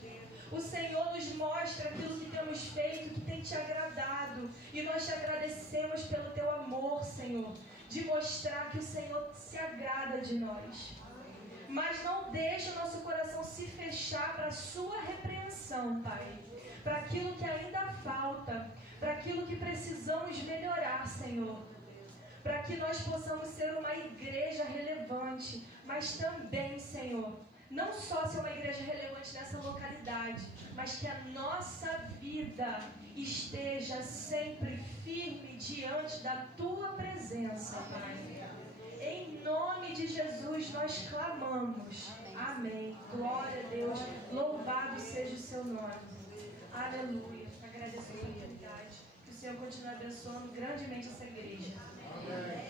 O Senhor nos mostra aquilo que temos feito, que tem te agradado. E nós te agradecemos pelo teu amor, Senhor, de mostrar que o Senhor se agrada de nós. Mas não deixe o nosso coração se fechar para a sua repreensão, Pai. Para aquilo que ainda falta, para aquilo que precisamos melhorar, Senhor. Para que nós possamos ser uma igreja relevante, mas também, Senhor, não só ser uma igreja relevante nessa localidade, mas que a nossa vida esteja sempre firme diante da Tua presença, Pai. Em nome de Jesus nós clamamos. Amém. Glória a Deus. Louvado seja o Seu nome. Aleluia. Agradeço a oportunidade. Que o Senhor continue abençoando grandemente essa igreja. Amém.